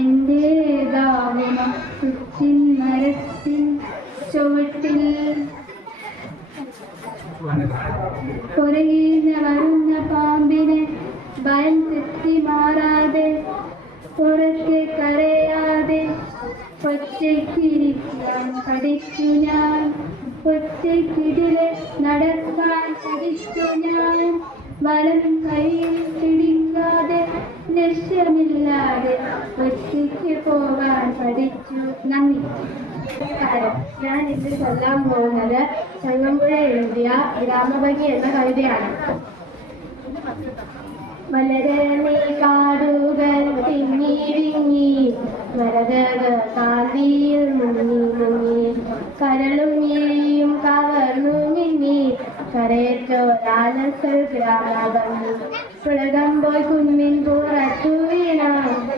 എൻ്റെ ഗാനം കുറ്റിൻ മരത്തിൻ ചുവട്ടിൽ പുറകിൽ വരുന്ന പാമ്പിനെ ഭയം തെറ്റി മാറാതെ പുറത്തെ കരയാതെ ഒറ്റയ്ക്കിരിക്കാൻ പഠിച്ചു ഞാൻ ഒറ്റയ്ക്കിതിലെ നടക്കാൻ പഠിച്ചു ഞാൻ വലം കയ്യിൽ പിടിക്കാതെ ലക്ഷ്യമില്ലാതെ ഒറ്റയ്ക്ക് പോകാൻ പഠിച്ചു. നന്ദി. ഞാൻ ഇന്ന് ചൊല്ലാൻ പോകുന്നത് ചങ്ങമ്പുഴ എഴുതിയ ഗ്രാമഭംഗി എന്ന കവിതയാണ്. വളരെ കാടുകൾ തിങ്ങി വിങ്ങി വരതക കാന്തിയിൽ മുങ്ങി മുങ്ങി കരളും ഏയും കവർന്നു മിന്നി കരയേറ്റോരാലസൽ ഗ്രാമഭംഗി പുളകം പോയി കുന്നിൻ പുറത്തു വീണ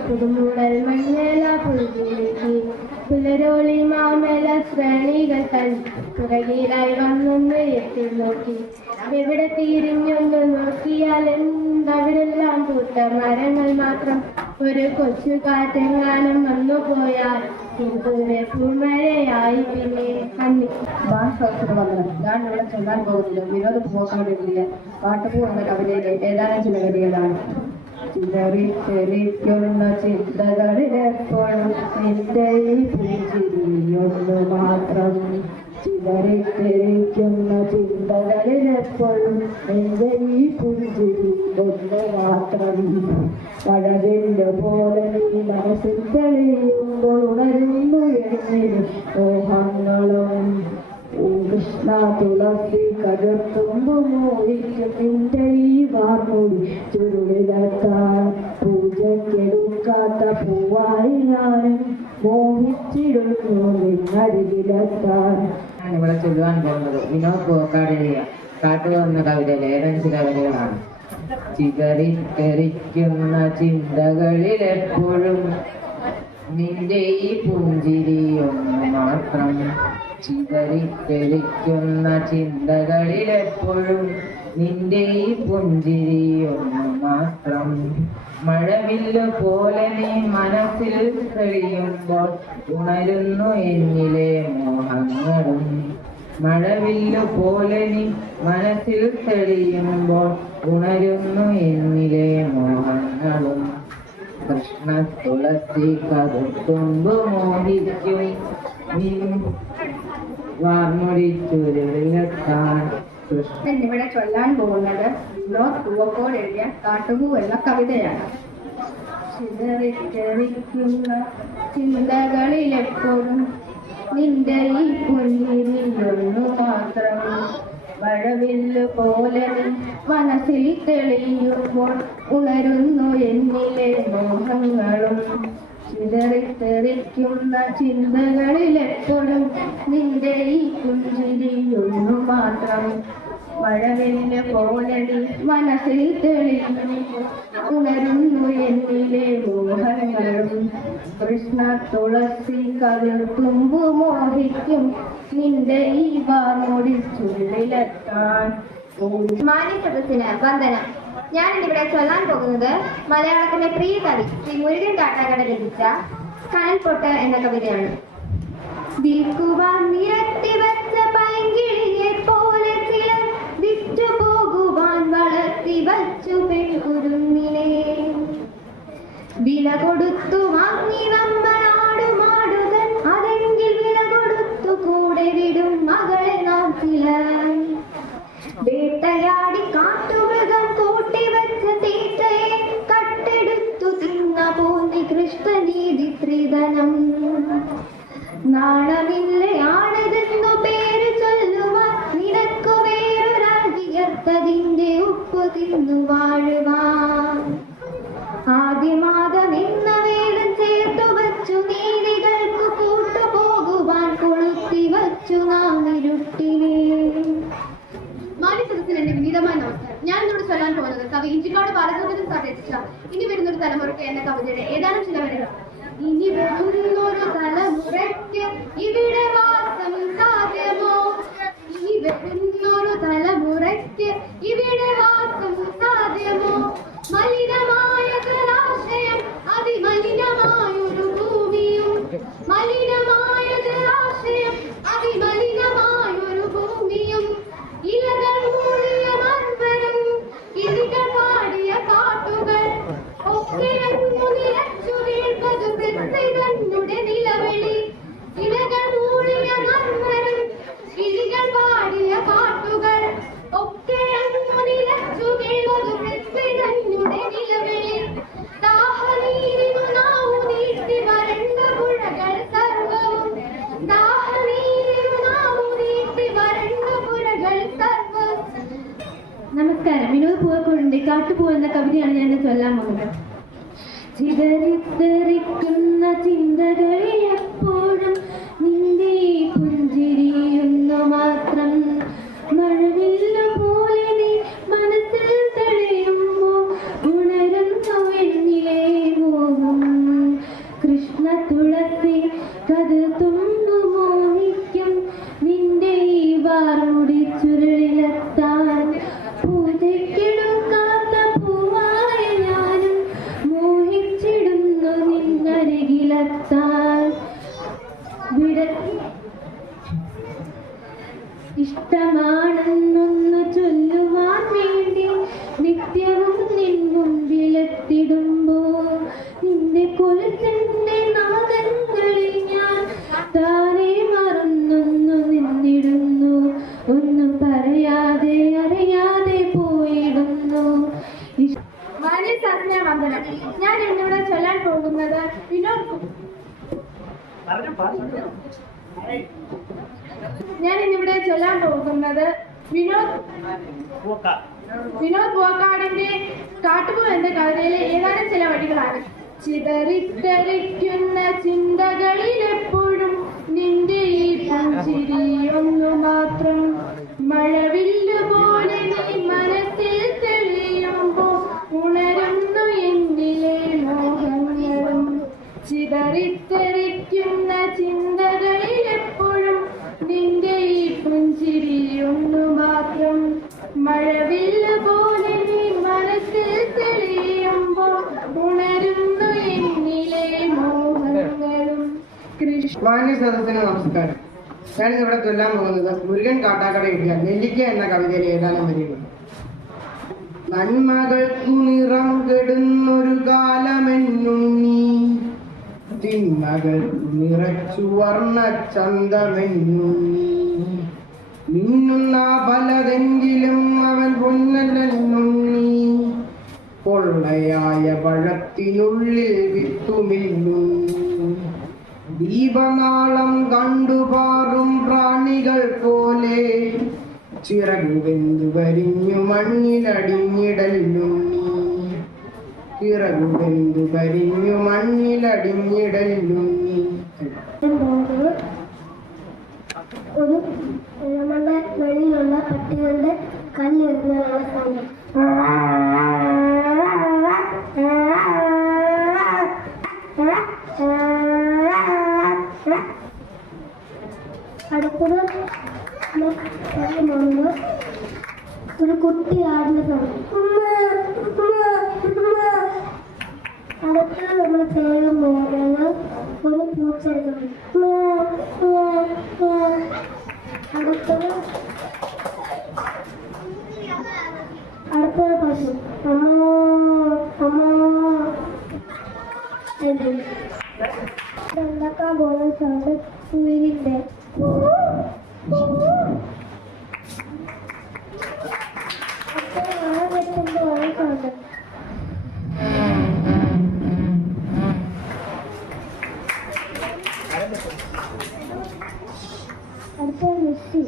പുതുമൂടൽ മഞ്ഞല പുഴുകിലേക്ക് പുലരോളി മാമല ശ്രേണികൾ കൽ പുറകിലായി വന്നൊന്ന് എത്തി നോക്കി എവിടെ തിരിഞ്ഞൊന്ന് നോക്കിയാൽ എന്തവിടെല്ലാം പൂത്ത മരങ്ങൾ മാത്രം ഒരു കൊച്ചു കാറ്റെങ്ങാനും വന്നു പോയാൽ പൂമഴയായി പിന്നെ നന്ദി. ഞാൻ ഇവിടെ ചൊല്ലാൻ പോകുന്നത് വിനോദ പൂക്കാടിലെ കാട്ടുപൂ എന്ന കവിതയിലെ ഏതാനും ചില വരികളാണ്. ചിതറിത്തെറിക്കുന്ന ചിന്തകളിലെപ്പോഴും നിന്റെ ഈ പുഞ്ചിരിയൊന്നു മാത്രം ചിതറിത്തെറിക്കുന്ന ചിന്തകളിലെപ്പോഴും നിന്റെ ഈ പുഞ്ചിരി ഒന്ന് മാത്രം മഴവില്ല പോലെ നീ മനസ്സിൽ തെളിയുമ്പോൾ ഉണരുന്നു എന്നിൽ മോഹങ്ങളും കൃഷ്ണ തുളസി കടുത്തുമ്പു മോഹിക്കും നിന്റെ ഈ വാർമുടി ചുരുളിലെത്താൻ പൂജയ്ക്കെടുക്കാത്ത പൂവായി ഞാനും മോഹിച്ചിടുന്നു നിന്നരികിലെത്താൻ. ഞാൻ ഇവിടെ ചൊല്ലുവാൻ പോകുന്നത് വിനോദ് പൂക്കാട് എഴുതിയ കാട്ടുപൂ എന്ന കവിതയിലെ ഏതാനും ചില വരികളാണ്. ചിതറിത്തെറിക്കുന്ന ചിന്തകളിലെപ്പോഴും നിന്റെ ഈ പുഞ്ചിരി ഒന്ന് മാത്രം ചിതറിത്തെറിക്കുന്ന ചിന്തകളിലെപ്പോഴും നിന്റെ ഈ പുഞ്ചിരി ഒന്ന് മാത്രം മഴവില്ല് പോലെ നീ മനസ്സിൽ തെളിയുമ്പോൾ ഉണരുന്നു എന്നിലെ മോഹങ്ങളും മഴവില്ല് പോലെ നീ മനസ്സിൽ തെളിയുമ്പോൾ ഉണരുന്നു എന്നിലെ മോഹങ്ങളും കൃഷ്ണ തുളസി കറുത്തുമ്പു മോഹിക്കും വാർമുടി ചുരുളിലെത്താൻ. എന്നിവിടെ ചൊല്ലാൻ പോകുന്നത് വിനോദ് പൂവക്കോട് എഴുതിയ കാട്ടുപൂ എന്ന കവിതയാണ്. ചിതറിത്തെറിക്കുന്ന ചിന്തകളിലെപ്പോഴും നിന്റെ ഈ പുഞ്ചിരിയൊന്നു മാത്രം മഴവില്ല് പോലെ മനസ്സിൽ തെളിയുമ്പോൾ ഉണരുന്നു എന്നിലെ മോഹങ്ങളും ചിതറിത്തെറിക്കുന്ന ചിന്തകളിലെപ്പോഴും നിന്റെ ഈ പുഞ്ചിരിയൊന്നു മാത്രം മഴവില്ല് പോലെ മനസ്സിൽ തെളിയുമ്പോൾ ഉണരുന്നു എന്നിലെ മോഹങ്ങളും കൃഷ്ണ തുളസി കതിർത്തുമ്പു മോഹിക്കും നിന്റെ ഈ വാർമുടി ചുരുളിലെത്താൻ. മാന്യ സദസ്സിന് വന്ദനം. ഞാൻ ഇന്നിവിടെ ചൊല്ലാൻ പോകുന്നത് മലയാളത്തിലെ പ്രിയ കവി ശ്രീ മുരുകൻ കാട്ടാക്കട രചിച്ച കനൽപ്പൊട്ട് എന്ന കവിതയാണ്. വിൽക്കുവാൻ നിരത്തി വച്ച പൈങ്കിളിയെ പോലെ ചിലർ വിറ്റുപോകുവാൻ വളർത്തി വച്ചു പെൺകുരുന്നിനെ വില കൊടുത്തു വാങ്ങി നമ്മൾ ആടുമാടുകൾ അതെങ്കിൽ വില കൊടുത്തു കൂടെ നാണമില്ലയാണതെന്നു പേര് ചൊല്ലുവാൻ നിനക്കു വേറൊരാഴ്ചയർത്തതിന്റെ ഉപ്പു തിന്നു വാഴുവാൻ ആദ്യമാദം എന്ന വേദം ചേർത്തു വച്ചു നീതികൾക്കു കൂട്ടുപോകുവാൻ കൊളുത്തി വച്ചു നാം ഇരുട്ടിനെ. മാന്യസദസ്സിന് എന്റെ വിനീതമായ നമസ്കാരം. ഞാൻ ഇന്നോട് ചൊല്ലാൻ പോകുന്നത് കവി ഇഞ്ചിക്കാട് ബാലചന്ദ്രൻ സാർ രചിച്ച ഇനി വരുന്നൊരു തലമുറയ്ക്ക് എന്ന കവിതയുടെ ഏതാനും ചില വരികൾ. ഇനി വരുന്നൊരു തലമുറയ്ക്ക് ഇവിടെ വാസം സാധ്യമോ? ഇനി വരുന്നൊരു തലമുറയ്ക്ക് ഇവിടെ വാസം സാധ്യമോ? മലിനമായ ജലാശയം അതിമലിനമായൊരു ഭൂമിയും മലിനമായ ജലാശയം അതിമലിനമായൊരു ഭൂമിയും ഇലകൾ മൂടിയ മൺമരം കിളികൾ പാടിയ കാട്ടുകൾ ഒക്കെ നിലച്ചു വീഴ്പതു പ്രസിദ്ധനുടെ നിലവിളി. ഇലകൾ മൂടിയ മൺമരം കിളികൾ പാടിയ കാട്ടുകൾ ഒക്കെ നിലച്ചു വീഴ്പതു പ്രസിദ്ധനുടെ നിലവിളി. ദാഹനീരിനു നാവു നീട്ടി വരണ്ട പുഴകൾ സർവവും ദാഹനീരിനു നാവു നീട്ടി വരണ്ട പുഴകൾ സർവവും. നമസ്കാരം. വിനോദ് പൂവക്കോടിന്റെ കാട്ടുപൂ എന്ന കവിതയാണ് ഞാൻ ചൊല്ലാൻ പോകുന്നത്. ചിതറിത്തെറിക്കുന്ന ചിന്തകളിൽ എപ്പോഴും നിന്റെ പുഞ്ചിരിയുന്നു മാത്രം. മഴവില്ലു പോലെ നീ മനസ്സിൽ തെളിയുമ്പോ ഉണരുന്നു എന്നിലെ മോഹം. കൃഷ്ണ തുളസി കഥ തുമ്പു മോഹിക്കും നിന്റെ ഈ വാറുടി ചുരുളിലെത്താൻ. പൂജയ്ക്കെടുക്കാത്ത പൂവായ ഞാനും മോഹിച്ചിടുന്നു നിന്നരികിലെത്താൻ. ഇഷ്ടമാണെന്നൊന്നു ചൊല്ലുവാൻ വേണ്ടി നിത്യവും നിൻ മുമ്പിലെത്തിടുമ്പോ നിന്റെ കൊലുസിന്റെ നാദങ്ങളിൽ ഞാൻ താനെ മറന്നൊന്നു നിന്നിടുന്നു. ഒന്നും പറയാതെ അറിയാതെ പോയിടുന്നു. മാന്യസദസ്സിനെ വന്ദനം. ഞാൻ ഇന്നിവിടെ ചൊല്ലാൻ പോകുന്നത് വിനോദ് പൂവക്കാടിന്റെ കാട്ടുപൂ എന്ന കവിതയിലെ ഏതാനും ചില വരികളാണ്. ചിതറിത്തെറിക്കുന്ന ചിന്തകളിലെപ്പോഴും നിന്റെ ഈ പുഞ്ചിരിയൊന്നു മാത്രം. മഴവില്ലു പോലെ നീ മനസ്സിൽ തെളിയുമ്പോ ഉണരുന്നു എന്നിലെ മോഹങ്ങളും. ചിതറിത്തെറിക്കുന്ന ചിന്തകളിലെപ്പോഴും നിന്റെ ഈ പുഞ്ചിരിയൊന്നു മാത്രം. മഴവില്ലു പോലെ നീ മനസ്സിൽ തെളിയുമ്പോ ഉണരുന്നു എന്നിലെ മോഹങ്ങളും. മാന്യസദസ്സിന് നമസ്കാരം. ഞാൻ ഇവിടെ ചൊല്ലാൻ പോകുന്നത് മുരുകൻ കാട്ടാക്കട എഴുതിയ നെല്ലിക്ക എന്ന കവിതയിലെ ഏതാനും വരികൾ. നന്മകൾക്കു നിറം കെടുന്നൊരു കാലമെന്നും നീ തിന്മകൾക്കു നിറച്ചു വർണ്ണ ചന്തമെന്നും നീ. മിന്നുന്ന പലതെങ്കിലും അവൻ പൊന്നല്ലെന്നും നീ. പൊള്ളയായ പഴത്തിനുള്ളിൽ വിത്തുമില്ലും ദീപനാളം കണ്ടുപാറും പ്രാണികൾ പോലെ ചിറകുവെന്തു വരിഞ്ഞു മണ്ണിലടിഞ്ഞിടല്ലും നീ. ചിറകുവെന്തു വരിഞ്ഞു മണ്ണിലടിഞ്ഞിടല്ലും നീ. ഒരു നമ്മുടെ വെളിയിലുള്ള പട്ടികളുടെ കല്ലെടുക്കുന്ന സൗണ്ട്. അടുത്തത് ഒരു കുട്ടി ആടുന്ന സൗണ്ട്. അടുത്തത് നമ്മൾ ചെയ്യാൻ പോകുന്നത് ഒരു പൂച്ചെടുക്കുന്നു. അടുത്തത് പശു. ഉണ്ടാക്കാൻ പോകുന്ന സൗണ്ട് കുയിലിന്റെ. സൗണ്ട് അടുത്ത മെസ്സി.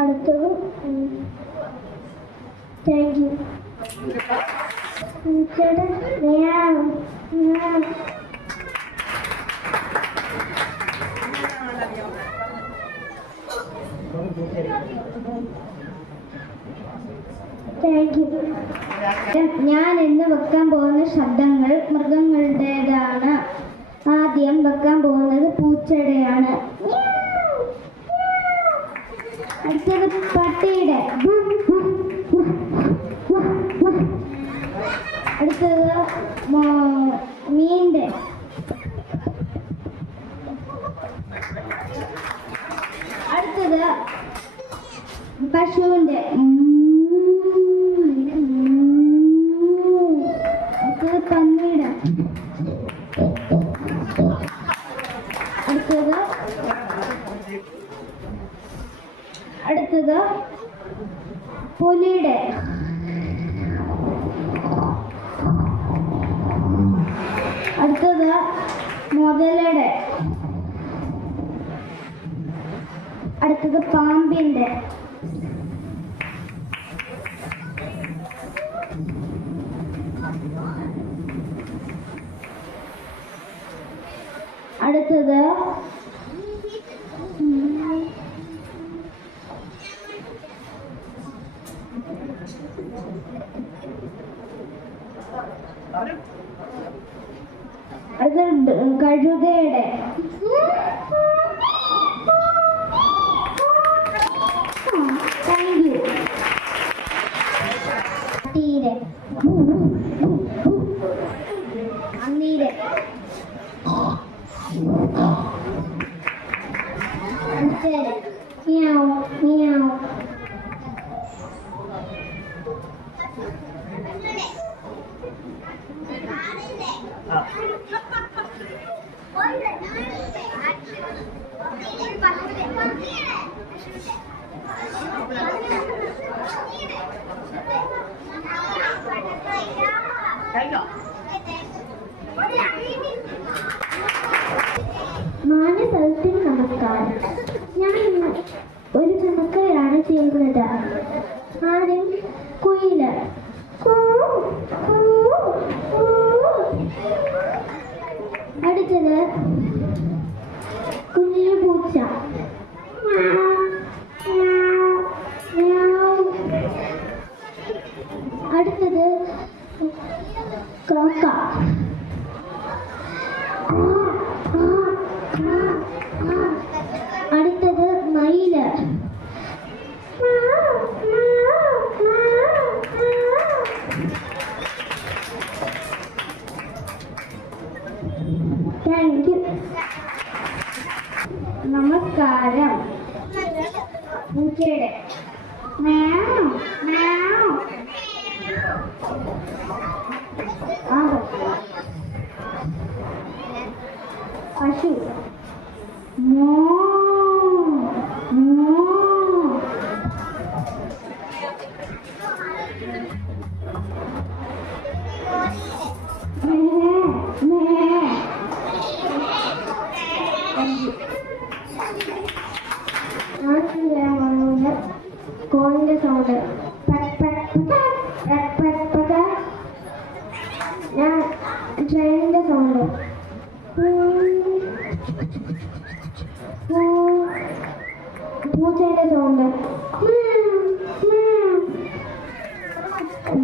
അടുത്തത് താങ്ക് യു. ചേട്ടൻ താങ്ക് യു. ഞാൻ ഇന്ന് വെക്കാൻ പോകുന്ന ശബ്ദങ്ങൾ മൃഗങ്ങളുടേതാണ്. ആദ്യം വെക്കാൻ പോകുന്നത് പൂച്ചയുടെയാണ്. അടുത്തത് പട്ടിയുടെ. അടുത്തത് മീനിന്റെ. അടുത്തത് പശുവിന്റെ. അടുത്തത് പന്നിയുടെ. അടുത്തത് പുലിയുടെ. അടുത്തത് മുതലയുടെ. അടുത്തത് പാമ്പിന്റെ. അടുത്തത് കഴുതയുടെ. Thank you. തീരെ അന്നീരെ. Meow meow. മാന്യസദസ്സിന് നമസ്കാരം. ഞാൻ ഇന്ന് ഒരു ചമക്കയാണ് ചെയ്യുന്നത്. ആദ്യം കുയില്. അടുത്തത് കുഞ്ഞു പൂച്ച. അടുത്തത് കാക്ക. അടുത്തത് മയില്. Thank you. നമസ്കാരം. പൂച്ചയുടെ. പശു. കോണിന്റെ സൗണ്ട്. ഞാൻ ട്രെയിനിന്റെ സൗണ്ട്. പൂച്ചയുടെ സൗണ്ട്.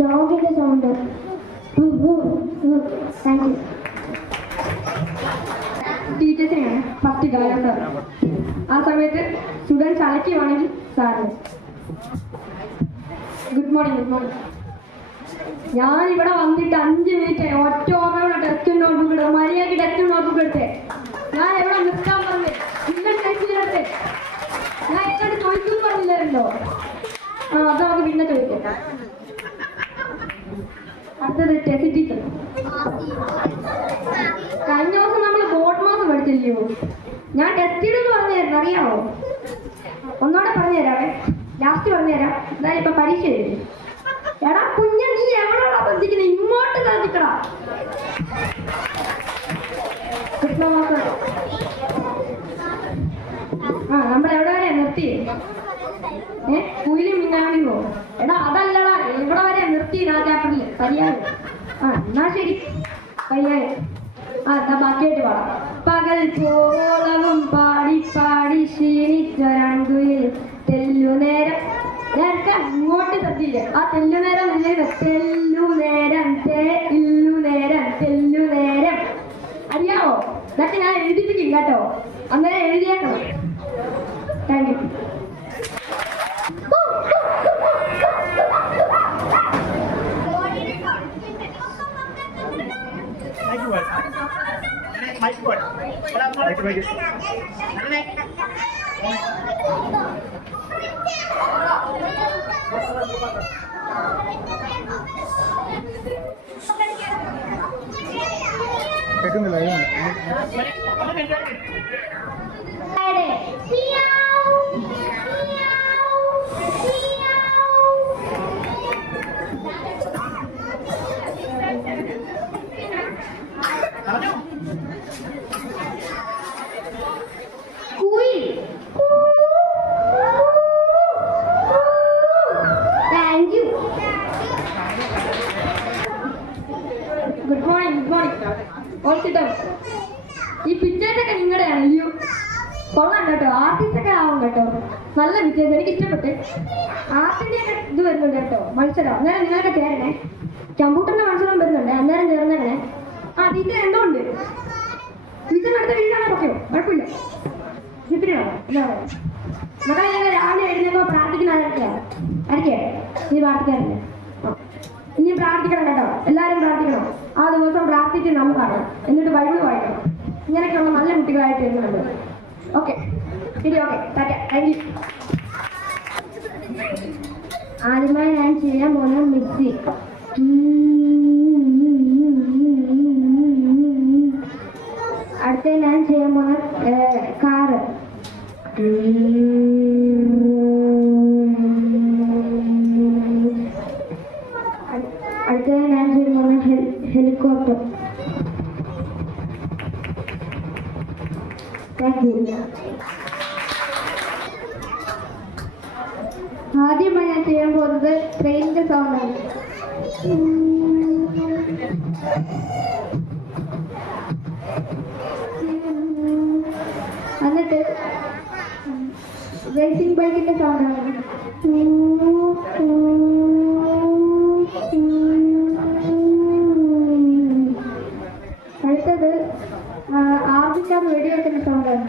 ഡോഗിന്റെ സൗണ്ട്. Thank you. ടീച്ചേഴ്സിനെയാണ് ഫസ്റ്റ് കാലം സാർ. ആ സമയത്ത് സ്റ്റുഡൻസ് അലക്കുകയാണെങ്കിൽ സാറിന് ഗുഡ് മോർണിംഗ്. ഞാനിവിടെ വന്നിട്ട് 5 മിനിറ്റ് ഒറ്റ ഓർമ്മ ടെസ്റ്റ് നോട്ട്ബുക്ക് എടുത്ത് മര്യാദയ്ക്ക് ടെസ്റ്റ് നോട്ട്ബുക്ക് എടുത്ത് ഞാൻ എവിടെ നിൽക്കാൻ പറഞ്ഞേ ഇന്ന ടെസ്റ്റിലെടുത്ത് ഞാൻ എങ്ങനെ ചോദിക്കും പറഞ്ഞില്ലായിരുന്നോ? അത് നമുക്ക് പിന്നെ ചോദിക്കാം. അടുത്തത് ടെസ്റ്റ് ടീച്ചർ. കഴിഞ്ഞ ദിവസം നമ്മൾ ബോർഡ് മാസം പഠിച്ചില്ലയോ? ഞാൻ ടെസ്റ്റ് ചെയ്തെന്ന് പറഞ്ഞായിരുന്നു, അറിയാമോ? ഒന്നോടെ പറഞ്ഞുതരാവേ. ലാസ്റ്റ് പറഞ്ഞുതരാം. എന്തായാലും ഇപ്പൊ പരീക്ഷ എഴുതി. എടാ കുഞ്ഞ നീ എവിടെയാണോ ശ്രദ്ധിക്കുന്നത്? ഇങ്ങോട്ട് ശ്രദ്ധിക്കടാ. ആ നമ്മൾ എവിടെ വരെയാ നിർത്തി? കുയിലും മിന്നാണിങ്ങോ? എടാ അതല്ലടാ, എവിടെ വരെയാ നിർത്തി ആ ചാപ്റ്ററിൽ? പര്യായം. ആ എന്നാ ശരി, പര്യായം. ആ എന്നാ ബാക്കിയായിട്ട് പാടാം. പകൽ പോളവും പാടി പാടി ക്ഷീണിച്ചൊരണ്ടുയിൽ തെല്ലുനേരം. ഇങ്ങോട്ട് ശ്രദ്ധിയില്ല. ആ തെല്ലുനേരം തെല്ലുനേരം തെല്ലുനേരം തെല്ലുനേരം അറിയാവോ? ഇതൊക്കെ ഞാൻ എഴുതിപ്പിക്കും കേട്ടോ, അന്നേരം എഴുതിയേക്കണം. Thank you. Good morning, good morning. All sit down. ഈ പിക്ചേഴ്സൊക്കെ നിങ്ങളുടെയാണ്. അയ്യോ കൊള്ളാം കേട്ടോ, ആർട്ടിസ്റ്റൊക്കെ ആവും കേട്ടോ. നല്ല പിക്ചേഴ്സ്, എനിക്ക് ഇഷ്ടപ്പെട്ട്. ആർട്ടിൻ്റെ ഒക്കെ ഇത് വരുന്നുണ്ട് കേട്ടോ, മത്സരം. അന്നേരം നിങ്ങളൊക്കെ ചേരണേ. കമ്പ്യൂട്ടറിൻ്റെ മത്സരം വരുന്നുണ്ട്, അന്നേരം ചേർന്നേ. ആ ടീച്ചർ എന്തോ ഉണ്ട്. ടീച്ചറിന് അടുത്ത വീടാണോ? പൊക്കെയോ? കുഴപ്പമില്ല. ഇത്രയാണോ? എന്താ പറയുക മക്കളെ? ഞങ്ങൾ രാവിലെ എഴുന്നേക്കോ പ്രാർത്ഥിക്കുന്ന ആയിരിക്കേ? നീ പ്രാർത്ഥിക്കാറില്ല? ഇനി പ്രാർത്ഥിക്കണം കേട്ടോ, എല്ലാവരും പ്രാർത്ഥിക്കണം. ആ ദിവസം പ്രാർത്ഥിച്ച് നമുക്കാണ്, എന്നിട്ട് ബൈബിൾ വായിക്കണം. ഇങ്ങനെയൊക്കെയുള്ള നല്ല കുട്ടികളായിട്ട് വരുന്നുണ്ട്. ഓക്കെ ശരി, ഓക്കെ ടാറ്റ, താങ്ക് യു. ആദ്യമായി ഞാൻ ചെയ്യാൻ പോകുന്ന മിക്സി. അടുത്ത ഞാൻ ചെയ്യാൻ പോകുന്ന കാറ്. അടുത്തത് ഞാൻ ചെയ്യാൻ പോകുന്ന ഹെലികോപ്റ്റർ. ആദ്യമായി ഞാൻ ചെയ്യാൻ പോകുന്നത് ട്രെയിനിന്റെ സൗണ്ടാണ്. എന്നിട്ട് റേസിംഗ് ബൈക്കിന്റെ സൗണ്ടാണ്. അടുത്തത് ആർമിക്കാർ വെടിവെക്കുന്ന സൗണ്ടാണ്.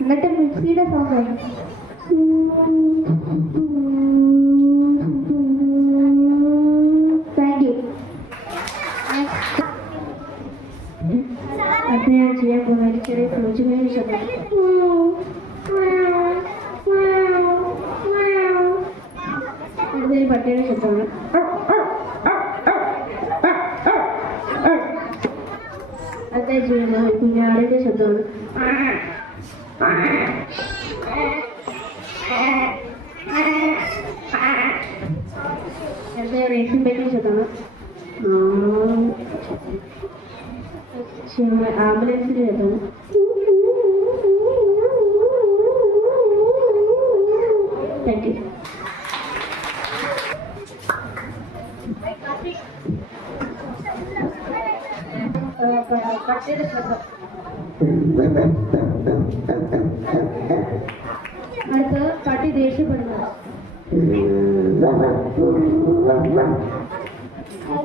എന്നിട്ട് മിക്സിയുടെ സൗണ്ടാണ്. Thank you. അത് ഞാൻ ചെയ്യാൻ പോകുന്ന ഒരു ചെറിയ ഫ്ലൂച്ചുമേനി ശബ്ദം. അടുത്തൊരു പട്ടിയുടെ ശബ്ദമാണ്. അടുത്ത ചെയ്യുന്നത് കുഞ്ഞാടിന്റെ ശബ്ദമാണ്. അടുത്ത റേസിംഗ് ബൈക്കിന്റെ ശബ്ദമാണ്. ആംബുലൻസിന്റെ ശബ്ദമാണ്. Thank you. പട്ടിയുടെ ശബ്ദം. അടുത്ത് പട്ടി ദേഷ്യപ്പെടുന്നത്.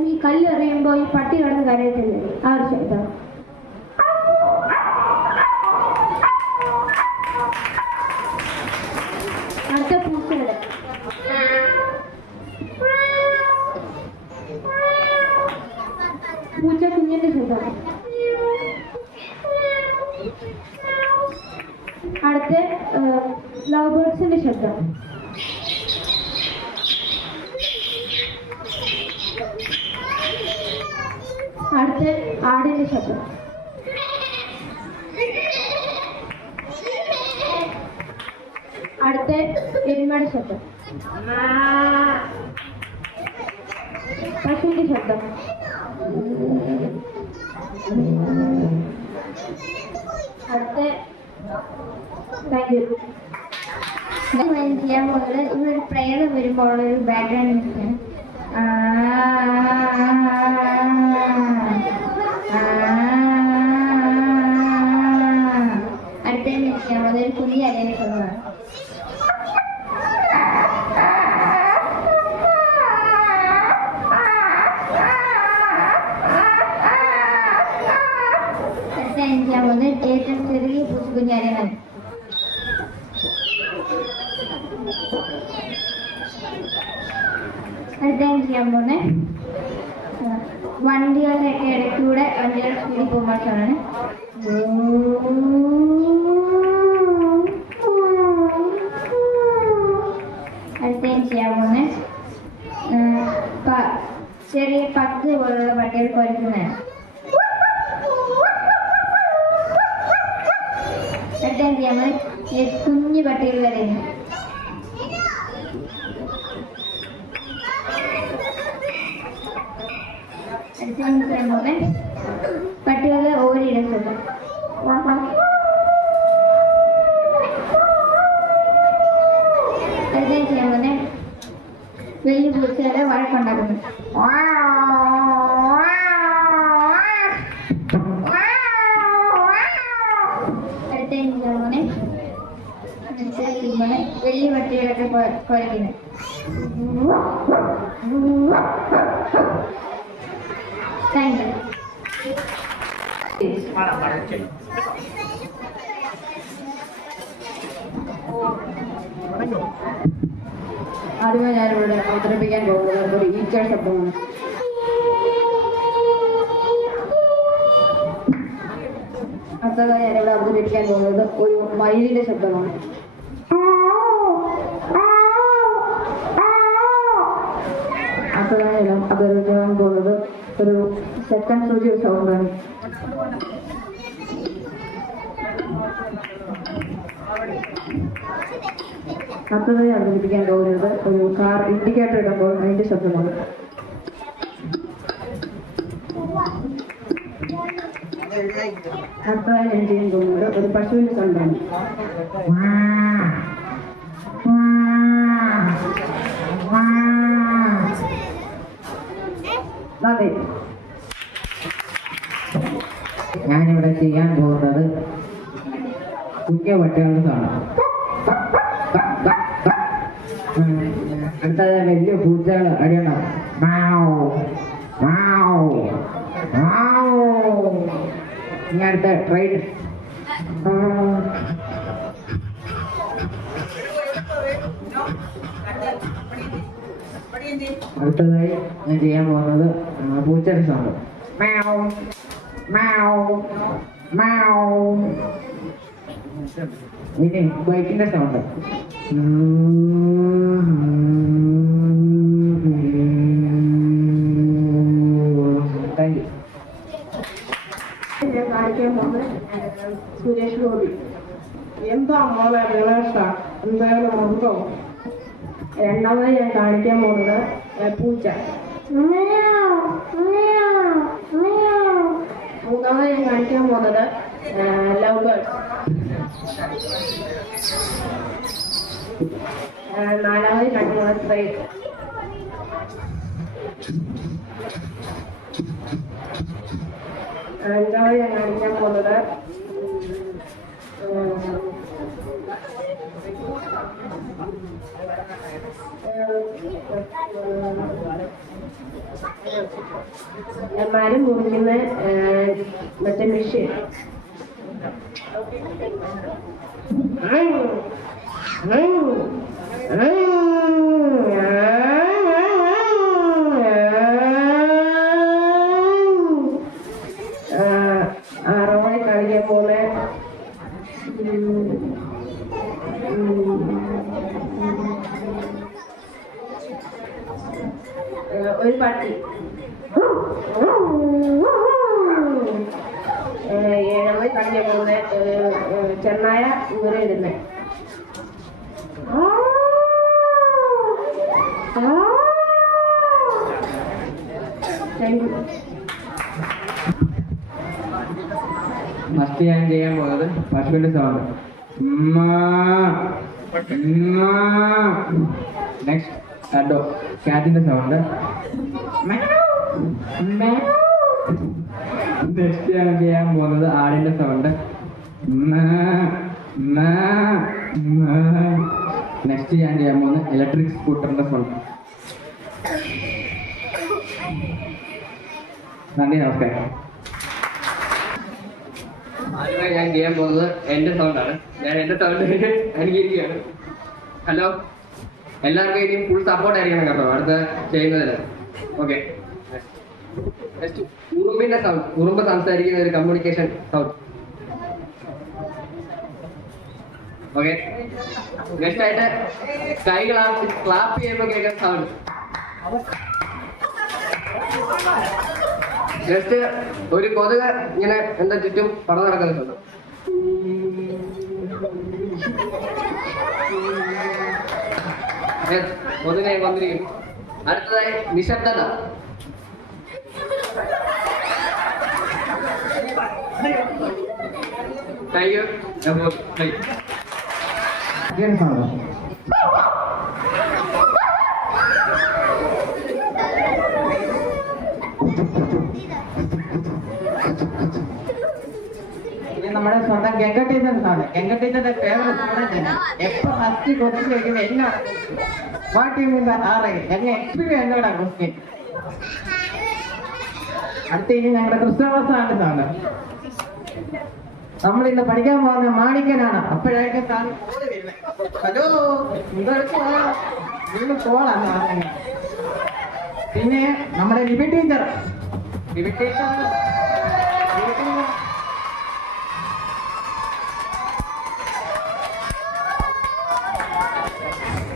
ഈ കല്ല് എറിയുമ്പോ ഈ പട്ടി കിടന്ന് കരയത്തില്ലേ, ആ ഒരു ശബ്ദം. അടുത്ത പൂച്ചയുടെ. പൂച്ച കുഞ്ഞിന്റെ ശബ്ദം. അടുത്ത ലവ് ബേർഡ്സിന്റെ ശബ്ദം. അടുത്ത അടുത്ത ആടിന്റെ ശബ്ദം. അടുത്ത എരുമയുടെ ശബ്ദം. പശുവിന്റെ ശബ്ദം. അടുത്ത താങ്ക് യു. ചെയ്യാൻ പോകുന്നത് ഇതൊരു പ്രേതം വരുമ്പോൾ ഒരു ബാക്ക്ഗ്രൗണ്ട് മ്യൂസിക്കാണ്. അടുത്ത ചെയ്യാൻ പോകുന്നത് ഒരു പുലി അരയിലേക്കുള്ളതാണ്. അടുത്ത ചെയ്യാൻ പോകുന്നത് ഏറ്റവും ചെറിയ പൂച്ചക്കുഞ്ഞാരയാണ്. അടുത്ത ചെയ്യാൻ പോകുന്നത് വണ്ടികളുടെ ഒക്കെ ഇടയ്ക്കൂടെ വണ്ടികൾ സ്പീഡിൽ പോകുമ്പോഴാണ്. അടുത്ത ചെയ്യാൻ പോകുന്നത് ചെറിയ പത്ത് പോലുള്ള പട്ടികൾ കുരയ്ക്കുന്നതാണ്. അടുത്ത ചെയ്യാൻ പോകുന്നത് കുഞ്ഞു പട്ടികൾ കരയുന്നു. പട്ടികളെ ഓരിയിടുന്നത്. അടുത്ത ചെയ്യാൻ പോകുന്നത് വലിയ പൂച്ചകളെ വഴക്കുണ്ടാക്കുന്നു. അടുത്ത ചെയ്യാൻ പോകുന്നത് വലിയ പട്ടികളൊക്കെ കുരയ്ക്കുന്നത്. Thank you. ആദ്യമായി ഞാനിവിടെ അവതരിപ്പിക്കാൻ പോകുന്നത് ഒരു ഈച്ചയുടെ ശബ്ദമാണ്. അടുത്തതായി ഞാനിവിടെ അവതരിപ്പിക്കാൻ പോകുന്നത് ഒരു മയിലിന്റെ ശബ്ദമാണ്. അടുത്തതായി ഞാൻ അവതരിപ്പിക്കാൻ പോകുന്നത് ഒരു സെക്കൻഡ് സൂചിയുടെ സൗണ്ടാണ്. അടുത്തതായി അവതരിപ്പിക്കാൻ പോകുന്നത് ഒരു കാർ ഇൻഡിക്കേറ്റർ ഇടുമ്പോൾ അതിന്റെ ശബ്ദമാണ്. അടുത്തതായി ഞാൻ ചെയ്യാൻ പോകുന്നത് ഒരു പശുവിന്റെ സൗണ്ടാണ്. അതെ, ഞാനിവിടെ ചെയ്യാൻ പോകുന്നത് കുഞ്ഞു പട്ടികളുടെ സൗണ്ട്. അടുത്തത് വലിയ പൂച്ചകൾ അടിയണം. ഇനി അടുത്ത ട്രെയിൻ. അടുത്തതായി ഞാൻ ചെയ്യാൻ പോകുന്നത് പൂച്ചയുടെ സൗണ്ട്. ഇനി ബൈക്കിന്റെ സൗണ്ട്. Thank U. കാണിക്കാൻ പോകുന്നത് സുരേഷ് ഗോപി. എന്താ മോളെ ഗണേഷ എന്തായാലും മുറുകോ. രണ്ടാമത് ഞാൻ കാണിക്കാൻ പോകുന്നത് പൂച്ച. മൂന്നാമത് ഞാൻ കാണിക്കാൻ പോകുന്നത് ലവ് ബേർഡ്സ്. നാലാമത് കാണിക്കുന്നത് ട്രെയിൻ. അഞ്ചാമത് ഞാൻ കാണിക്കാൻ പോകുന്നത് മരം മുറിക്കുന്ന മറ്റേ മെഷീൻ. ആറോടെ കളിക്കാൻ പോകുന്ന ഒരു പട്ടി. നമ്മൾ കളിക്കാൻ പോകുന്നത് ചെന്നായ മുറിയിടുന്നത്. Thank you. ഫസ്റ്റ് ഞാൻ ചെയ്യാൻ പോകുന്നത് പശുവിന്റെ സൗണ്ട്. നെക്സ്റ്റ് കാറ്റിന്റെ സൗണ്ട്. നെക്സ്റ്റ് ഞാൻ ചെയ്യാൻ പോകുന്നത് ആടിന്റെ സൗണ്ട്. നെക്സ്റ്റ് ഞാൻ ചെയ്യാൻ പോകുന്നത് ഇലക്ട്രിക് സ്കൂട്ടറിന്റെ സൗണ്ട്. നന്ദി, നമസ്കാരം. ആദ്യമായി ഞാൻ ചെയ്യാൻ പോകുന്നത് എൻ്റെ സൗണ്ടാണ്. ഞാൻ എൻ്റെ സൗണ്ട് അനുകരിക്കുകയാണ്. ഹലോ, എല്ലാവർക്കും ഇനിയും ഫുൾ സപ്പോർട്ട് ആയിരിക്കണം കേട്ടോ അടുത്ത ചെയ്യുന്നതിന്. ഓക്കെ, നെക്സ്റ്റ് ഉറുമ്പിന്റെ സൗണ്ട്. ഉറുമ്പ് സംസാരിക്കുന്ന ഒരു കമ്മ്യൂണിക്കേഷൻ സൗണ്ട്. ഓക്കെ, നെക്സ്റ്റ് ആയിട്ട് കൈ ക്ലാപ്പ് ചെയ്യുമ്പോൾ കേൾക്കുന്ന സൗണ്ട്. ജസ്റ്റ് ഒരു കൊതുക് ഇങ്ങനെ എന്താ ചുറ്റും പറന്ന് നടക്കുന്നുണ്ട്. കൊതുകെ വന്നിരിക്കും. അടുത്തതായി നിശബ്ദത. Thank you. നമ്മുടെ സ്വന്തം ഗംഗ ടീച്ചേഴ്സ് ആണ്. ഗംഗ ടീച്ചറിന്റെ ഫേവറേറ്റ് സ്റ്റുഡന്റ്. എപ്പോ ഫസ്റ്റ് ക്വസ്റ്റ്യൻ ചോദിക്കുന്നത് എന്നാ what you mean by R I എന്നെ എക്സ്പ്ലെയിൻ എന്നോടാ ക്വസ്റ്റ്യൻ. അടുത്ത ഇനി ഞങ്ങളുടെ ക്രിസ്തുമസ് ആണ് സാറ്. നമ്മളിന്ന് പഠിക്കാൻ പോകുന്ന മാണിക്കനാണ്. അപ്പോഴായിരിക്കും സാർ ഹലോ ഇന്ന് പോളാണ്. പിന്നെ നമ്മുടെ ലിബി ടീച്ചർ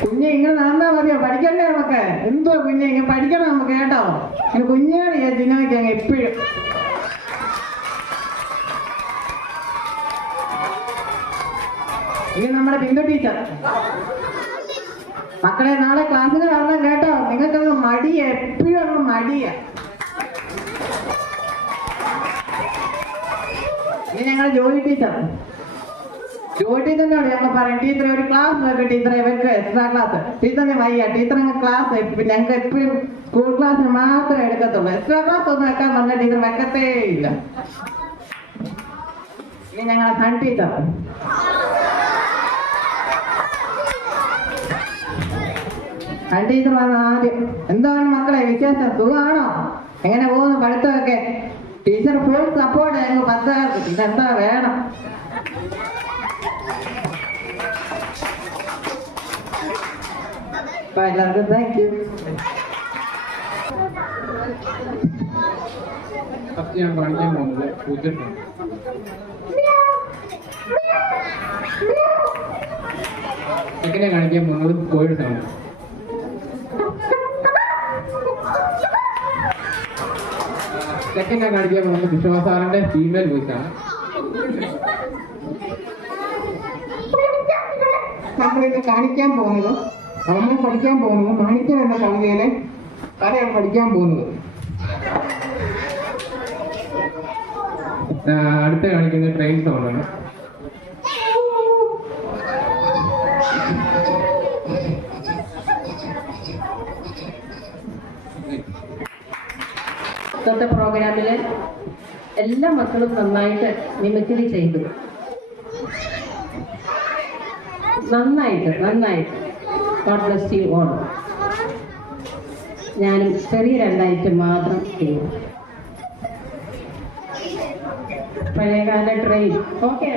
കുഞ്ഞെ ഇങ്ങനെ നടന്നാ മതിയോ? പഠിക്കണ്ടേ നമുക്ക്? എന്തോ കുഞ്ഞെ ഇങ്ങനെ പഠിക്കണം നമുക്ക് കേട്ടോ. ഇങ്ങനെ കുഞ്ഞാണ് ഞാൻ ചിന്തിക്കാൻ എപ്പോഴും. ഇനി നമ്മുടെ ബിന്ദു ടീച്ചർ. മക്കളെ നാളെ ക്ലാസ്സിന് വരണം കേട്ടോ. നിങ്ങൾക്കങ്ങ് മടിയ, എപ്പോഴും അങ്ങ് മടിയ. ഇനി ഞങ്ങളുടെ ജോലി ടീച്ചർ. ജോലി ടീച്ചറിനോട് ഞങ്ങൾ പറയും ടീച്ചർ ഒരു ക്ലാസ് നോക്കി ടീച്ചറെ വെക്ക് എക്സ്ട്രാ ക്ലാസ്. ടീച്ചറിന് വയ്യ, ടീച്ചർ ക്ലാസ് ഞങ്ങൾക്ക് എപ്പോഴും സ്കൂൾ ക്ലാസ്സിന് മാത്രമേ എടുക്കത്തുള്ളൂ. എക്സ്ട്രാ ക്ലാസ് ഒന്നും വെക്കാൻ പറഞ്ഞ ടീച്ചർ വെക്കത്തേ ഇല്ല. ഇനി ഞങ്ങളുടെ സൺ ടീച്ചർ. സൺ ടീച്ചർ വന്ന ആദ്യം എന്താണ് മക്കളെ വിശേഷം? സുഖമാണോ? എങ്ങനെ പോകുന്നു പഠിത്തമൊക്കെ? ടീച്ചർ ഫുൾ സപ്പോർട്ട് ഞങ്ങൾ 10 ഇതെന്താ വേണം. എല്ലാവർക്കും താങ്ക് യു. ഫസ്റ്റ് ഞാൻ കാണിക്കാൻ പോകുന്നത് പൂച്ചയാണ്. സെക്കൻഡ് കാണിക്കാൻ പോകുന്നത് കോഴിയുടെ സൗണ്ട്. സെക്കൻഡ് ഞാൻ കാണിക്കാൻ പോകുന്നത് വിശ്വാസാറിന്റെ ഫീമെയിൽ വോയിസ് ആണ്. നമ്മളിത് കാണിക്കാൻ പോകുന്നത് നമ്മൾ പഠിക്കാൻ പോകുന്നത് മാണിക്യൻ എന്ന കവിതയിലെ കഥയാണ് പഠിക്കാൻ പോകുന്നത്. അടുത്ത കാണിക്കുന്നത് ട്രെയിൻ സൗണ്ടാണ്. ഇന്നത്തെ പ്രോഗ്രാമില് എല്ലാ മക്കളും നന്നായിട്ട് മിമിക്രി ചെയ്തു. നന്നായിട്ട് God bless you all. ഞാനും ചെറിയ 2 ഐറ്റം മാത്രം ചെയ്യും. പഴയകാല ട്രെയിൻ. ഓക്കെ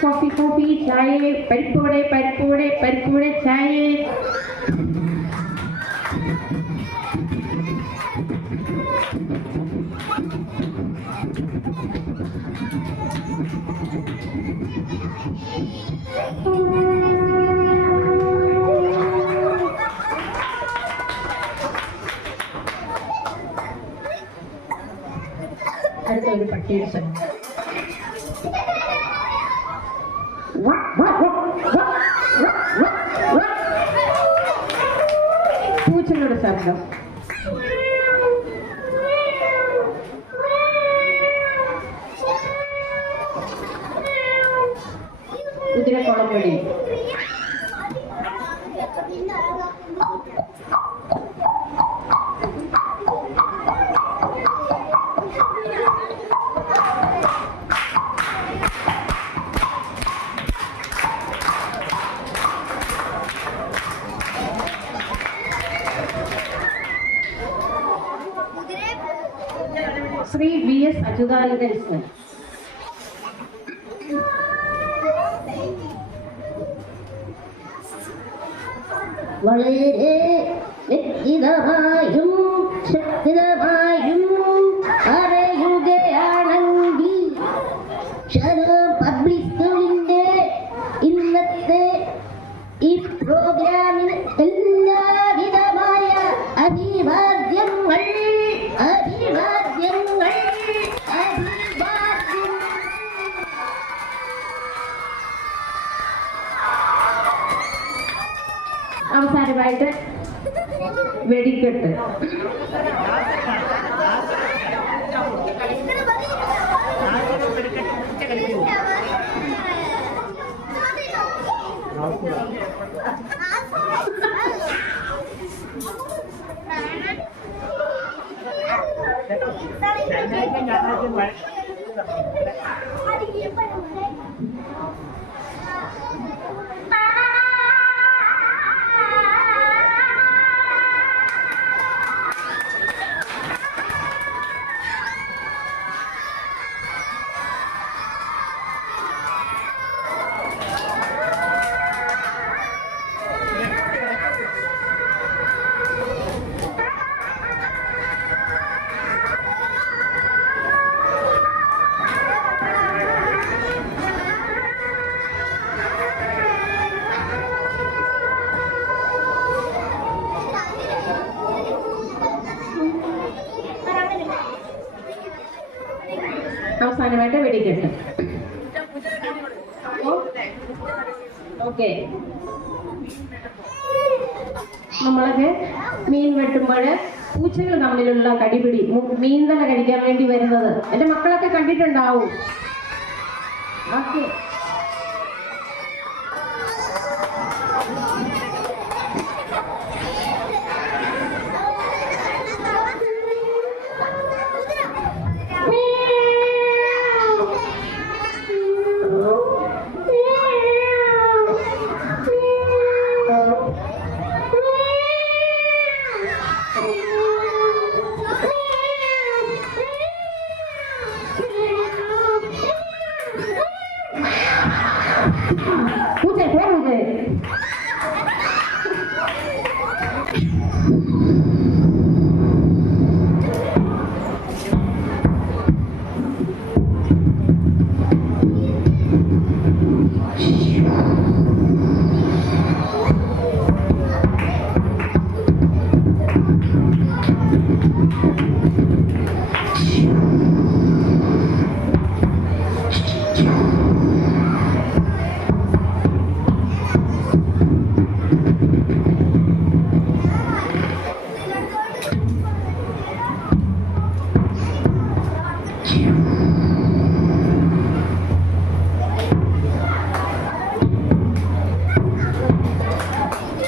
കോഫി കോഫി ചായ പരിപ്പൂടെ പരിപ്പൂടെ പരിപ്പൂടെ ചായ. അടുത്ത ഒരു പട്ടിയുടെ ശബ്ദം. പൂച്ചകളുടെ ശബ്ദം. കുതിരക്കുളമ്പടി. Shri VS Achuthanandan sir. വളരെ വ്യക്തിഗതമായും ശക്തിതമായും പറയുകയാണെങ്കിൽ പബ്ലിക് സ്കൂളിന്റെ ഇന്നത്തെ ഈ പ്രോഗ്രാമിന് എല്ലാവിധമായ അഭിവാദ്യങ്ങൾ അഭിവാദ്യങ്ങൾ അഭിവാദ്യങ്ങൾ. അവസാനമായിട്ട് വെടിക്കെട്ട്. അവസാനമായിട്ട് വെടിക്കെട്ട്. ഓക്കെ, നമ്മളൊക്കെ മീൻ വെട്ടുമ്പോൾ പൂച്ചകൾ തമ്മിലുള്ള കടിപിടി, മീൻ തന്നെ കഴിക്കാൻ വേണ്ടി വരുന്നത് എൻ്റെ മക്കളൊക്കെ കണ്ടിട്ടുണ്ടാവും. Okay,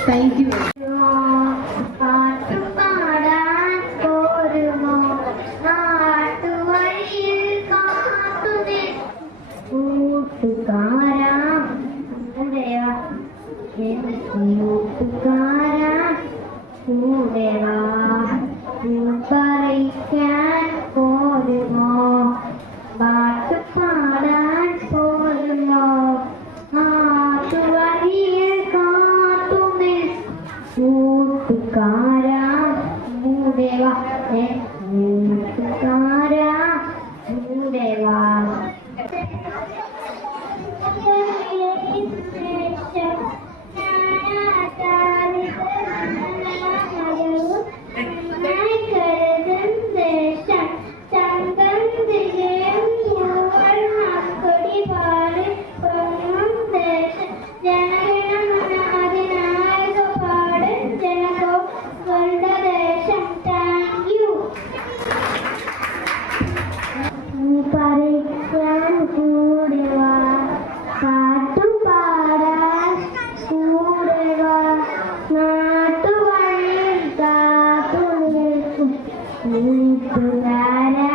thank you. പാട്ടുപാടാൻ പോരുമോ നാട്ടുവഴിയിൽ കാത്തുനി കൂട്ടുകാരാ കൂട്ടുകാരാ കൂടെ വാ പറിക്കാൻ പോരുമോ പാട്ടുപാടാൻ പോരുമോ കൂട്ടുകാരാ കൂടെ വാ കൂട്ടുകാരാ കൂടെ വാ പറിക്കാൻ കൂടെ വാ പാട്ടുപാടാൻ കൂടെ വാ നാട്ടുവഴിയിൽ കാത്തു നിൽക്കും കൂട്ടുകാരാ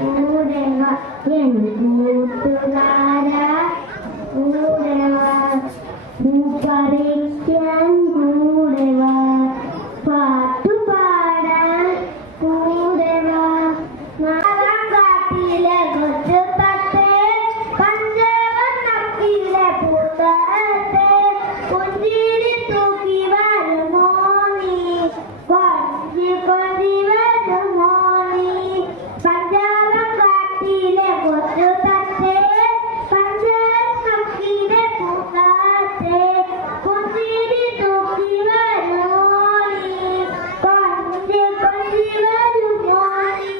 കൂടെ വാ എൻ കൂട്ടുകാരാ കൂടെ വാ പറിക്കാൻ കൂടെ വാ പാട്ടുപാടാൻ കൂടെ വാ കാട്ടിലെ കൊച്ചുതത്തെ പഞ്ചവർണ്ണത്തിലെ പൂത്തത്തെ പുഞ്ചിരി തൂക്കി വരുമോ നീ കൊഞ്ചി കൊഞ്ചി വരുമോ നീ പഞ്ചവർ കാട്ടിലെ കൊച്ചുതത്തെ പഞ്ചവർണ്ണത്തിലെ പൂത്തത്തെ പുഞ്ചിരി തൂക്കി വരുമോ നീ കൊഞ്ചി കൊഞ്ചി വരുമോ നീ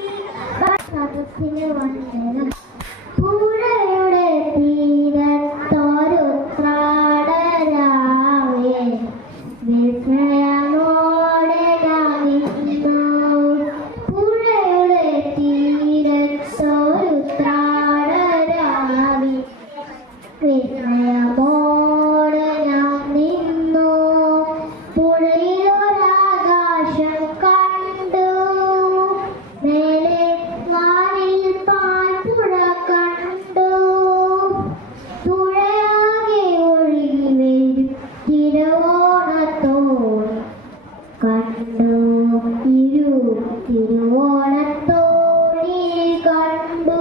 പുഴയുടെ തീരത്തൊരുത്രാടരാവേ വിസ്മയമോടെ ഗാനിക്കുന്നു പുഴയുടെ തീരത്തൊരുത്രാടരാവേ വിസ്മയമോടെ ഞാൻ നിന്നു പുഴയിലൊരാകാശം കണ്ടു മേലെ വാനിൽ പാൽപ്പുഴ കണ്ടു തുഴയാകെ ഒഴുകി വരും തിരുവോണത്തോണി കണ്ടു തിരുവോണത്തോണി കണ്ടു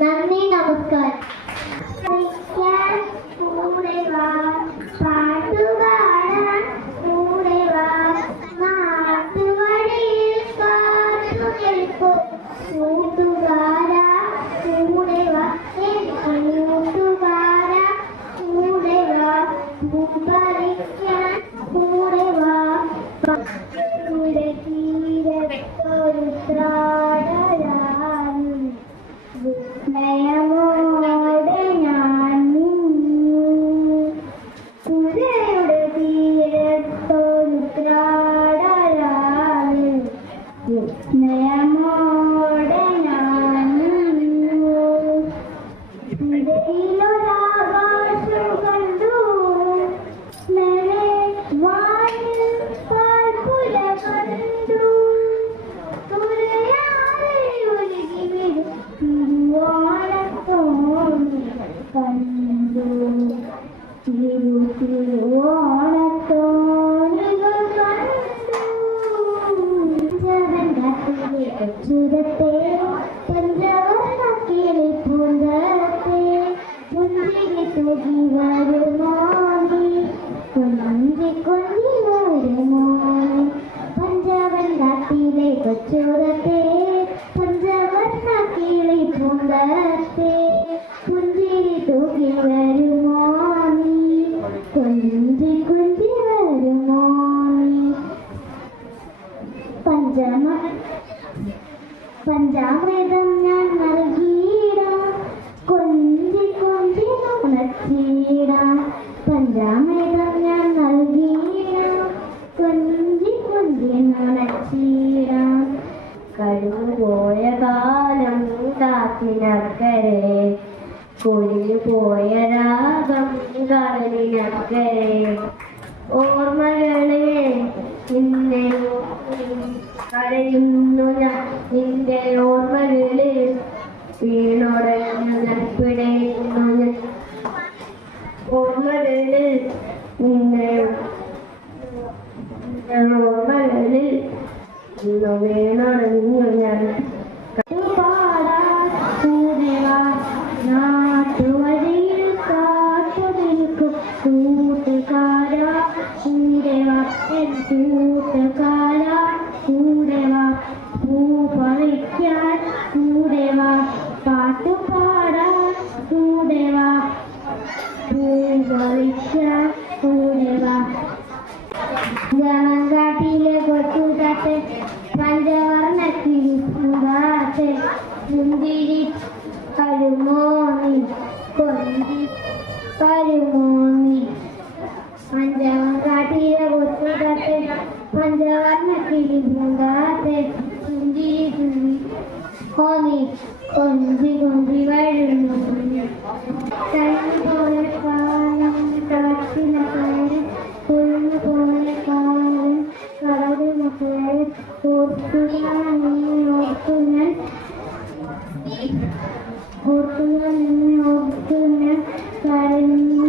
നന്ദി നമസ്കാരം കൂടെ വാ പാട്ടുപാടാൻ കൂടെ വാ നാട്ടുവഴിയിൽ കാത്തു നിൽക്കും കൂട്ടുകാരാ കൂടെ വാ കൂട്ടുകാരാ കൂടെ വാ പറിക്കാൻ കൂടെ വാ കൂടെ തീരത്തൊരുത്രാടരായി വിസ്മയമോടെ ഞാൻ നിന്നു പുഴയുടെ തീരത്തൊരുത്രാടരായി വിസ്മയമോടെ ഞാൻ നിന്നു പുഴയിലൊരാകാശം കണ്ടു മേലെ വാനിൽ പാൽപ്പുഴ കണ്ടു തുഴയാതെ ഒഴുകി വരും തിരുവോണത്തോണി കണ്ടു തിരുവോണത്തോണികൾ കണ്ടു അച്യുതത്തെ പഞ്ചവർണ്ണക്കിളി പൂന്തത്തെ പുഞ്ചിരി തൂകി വരുമോ നീ കൊഞ്ചി കൊഞ്ചി വരുമോ പഞ്ചവർണ്ണത്തിലെ കൊച്ചുരത്തെ പഞ്ചവർണ്ണക്കിളി പൂന്തത്തെ പുഞ്ചിരി തൂകി വരുമോ നീ കൊഞ്ചി കൊഞ്ചി വരുമോ നീ പഞ്ചാമൃതം ഞാൻ നൽകിയിടാം കൊഞ്ചി കൊഞ്ചി നുണച്ചിടാം പഞ്ചാമൃതം ഞാൻ നൽകിയിടാം കൊഞ്ചി കൊഞ്ചി നുണച്ചിടാം കഴിഞ്ഞുപോയ കാലം കാത്തിനക്കരെ കുഴിഞ്ഞു പോയ രാഗം കടലിനക്കരെ ഓർമ്മകളെ നിന്നെ കരയുന്നു ഞാൻ നിന്റെ ഓർമ്മകളിൽ വീണുടഞ്ഞു നപ്പിടയുന്നു ഞാൻ ഓർമ്മകളിൽ നിന്നെ ഓർമ്മകളിൽ ഇന്നു വീണുടഞ്ഞു ഞാൻ നാട്ടുവഴിയിൽ കാത്തു നിൽക്കും കൂട്ടുകാരാ കൂടെ വാ പൂങ്കാറ്റ് പഞ്ചവർണ്ണ കിളി പൂങ്കാറ്റ് മുന്തിരി പരുമോ നീ കൊന്തി പരുമോ നീ പഞ്ചവർണ്ണ കൊത്തുകാറ്റ് പഞ്ചവർണ്ണ കിളി പൂങ്കാറ്റ് മുന്തിരി ഹോനി കൊന്തി കൊന്തി വരുന്നു പോലെ കാലം കളത്തിന പേര് പുല്ല് പോലെ കാലം കളറിന പേര് ഓർത്തുകാൻ കരഞ്ഞു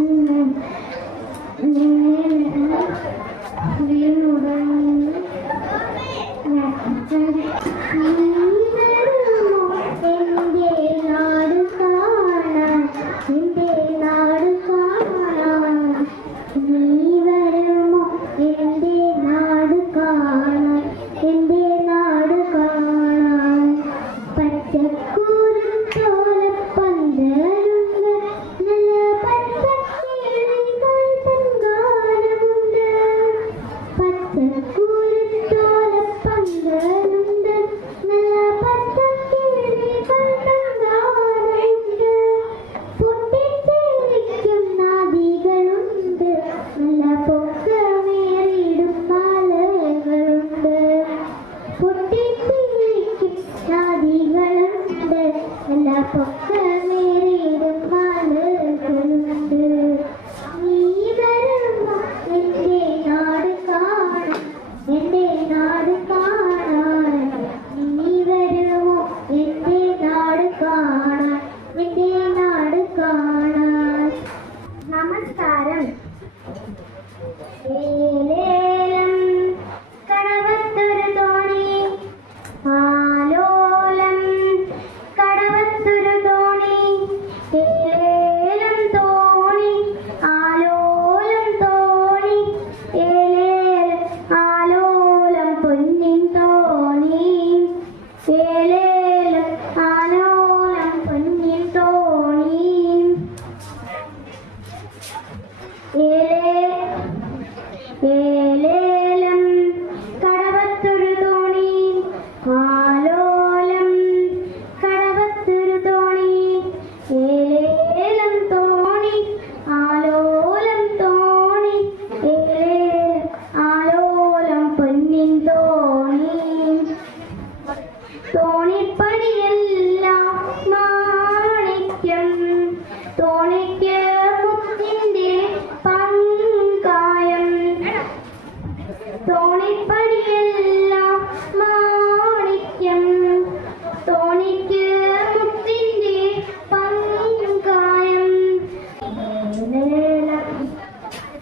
നമസ്കാരം. ഏലേലം കടവത്തൊരു തോണി ആലോലം കടവത്തൊരു തോണി ഏലേലം തോണി ആലോലം തോണി ഏലേലം ആലോലം പൊന്നിൻ തോണി ഏലേലം ആലോലം പൊന്നിൻ തോണി ഏലേലം കടവത്തൊരു തോണി ആലോലം കടവത്തൊരു തോണി ഏലേലം തോണി ആലോലം തോണി ഏലേലം ആലോലം പൊന്നിൻ തോണി തോണിപ്പടിയെല്ലാം മാണിക്യം തോണിക്ക് മുത്തിന്റെ പങ്കായം തോണിപ്പടിയെല്ലാം മാണിക്യം തോണിക്ക് മുത്തിന്റെ പങ്കായം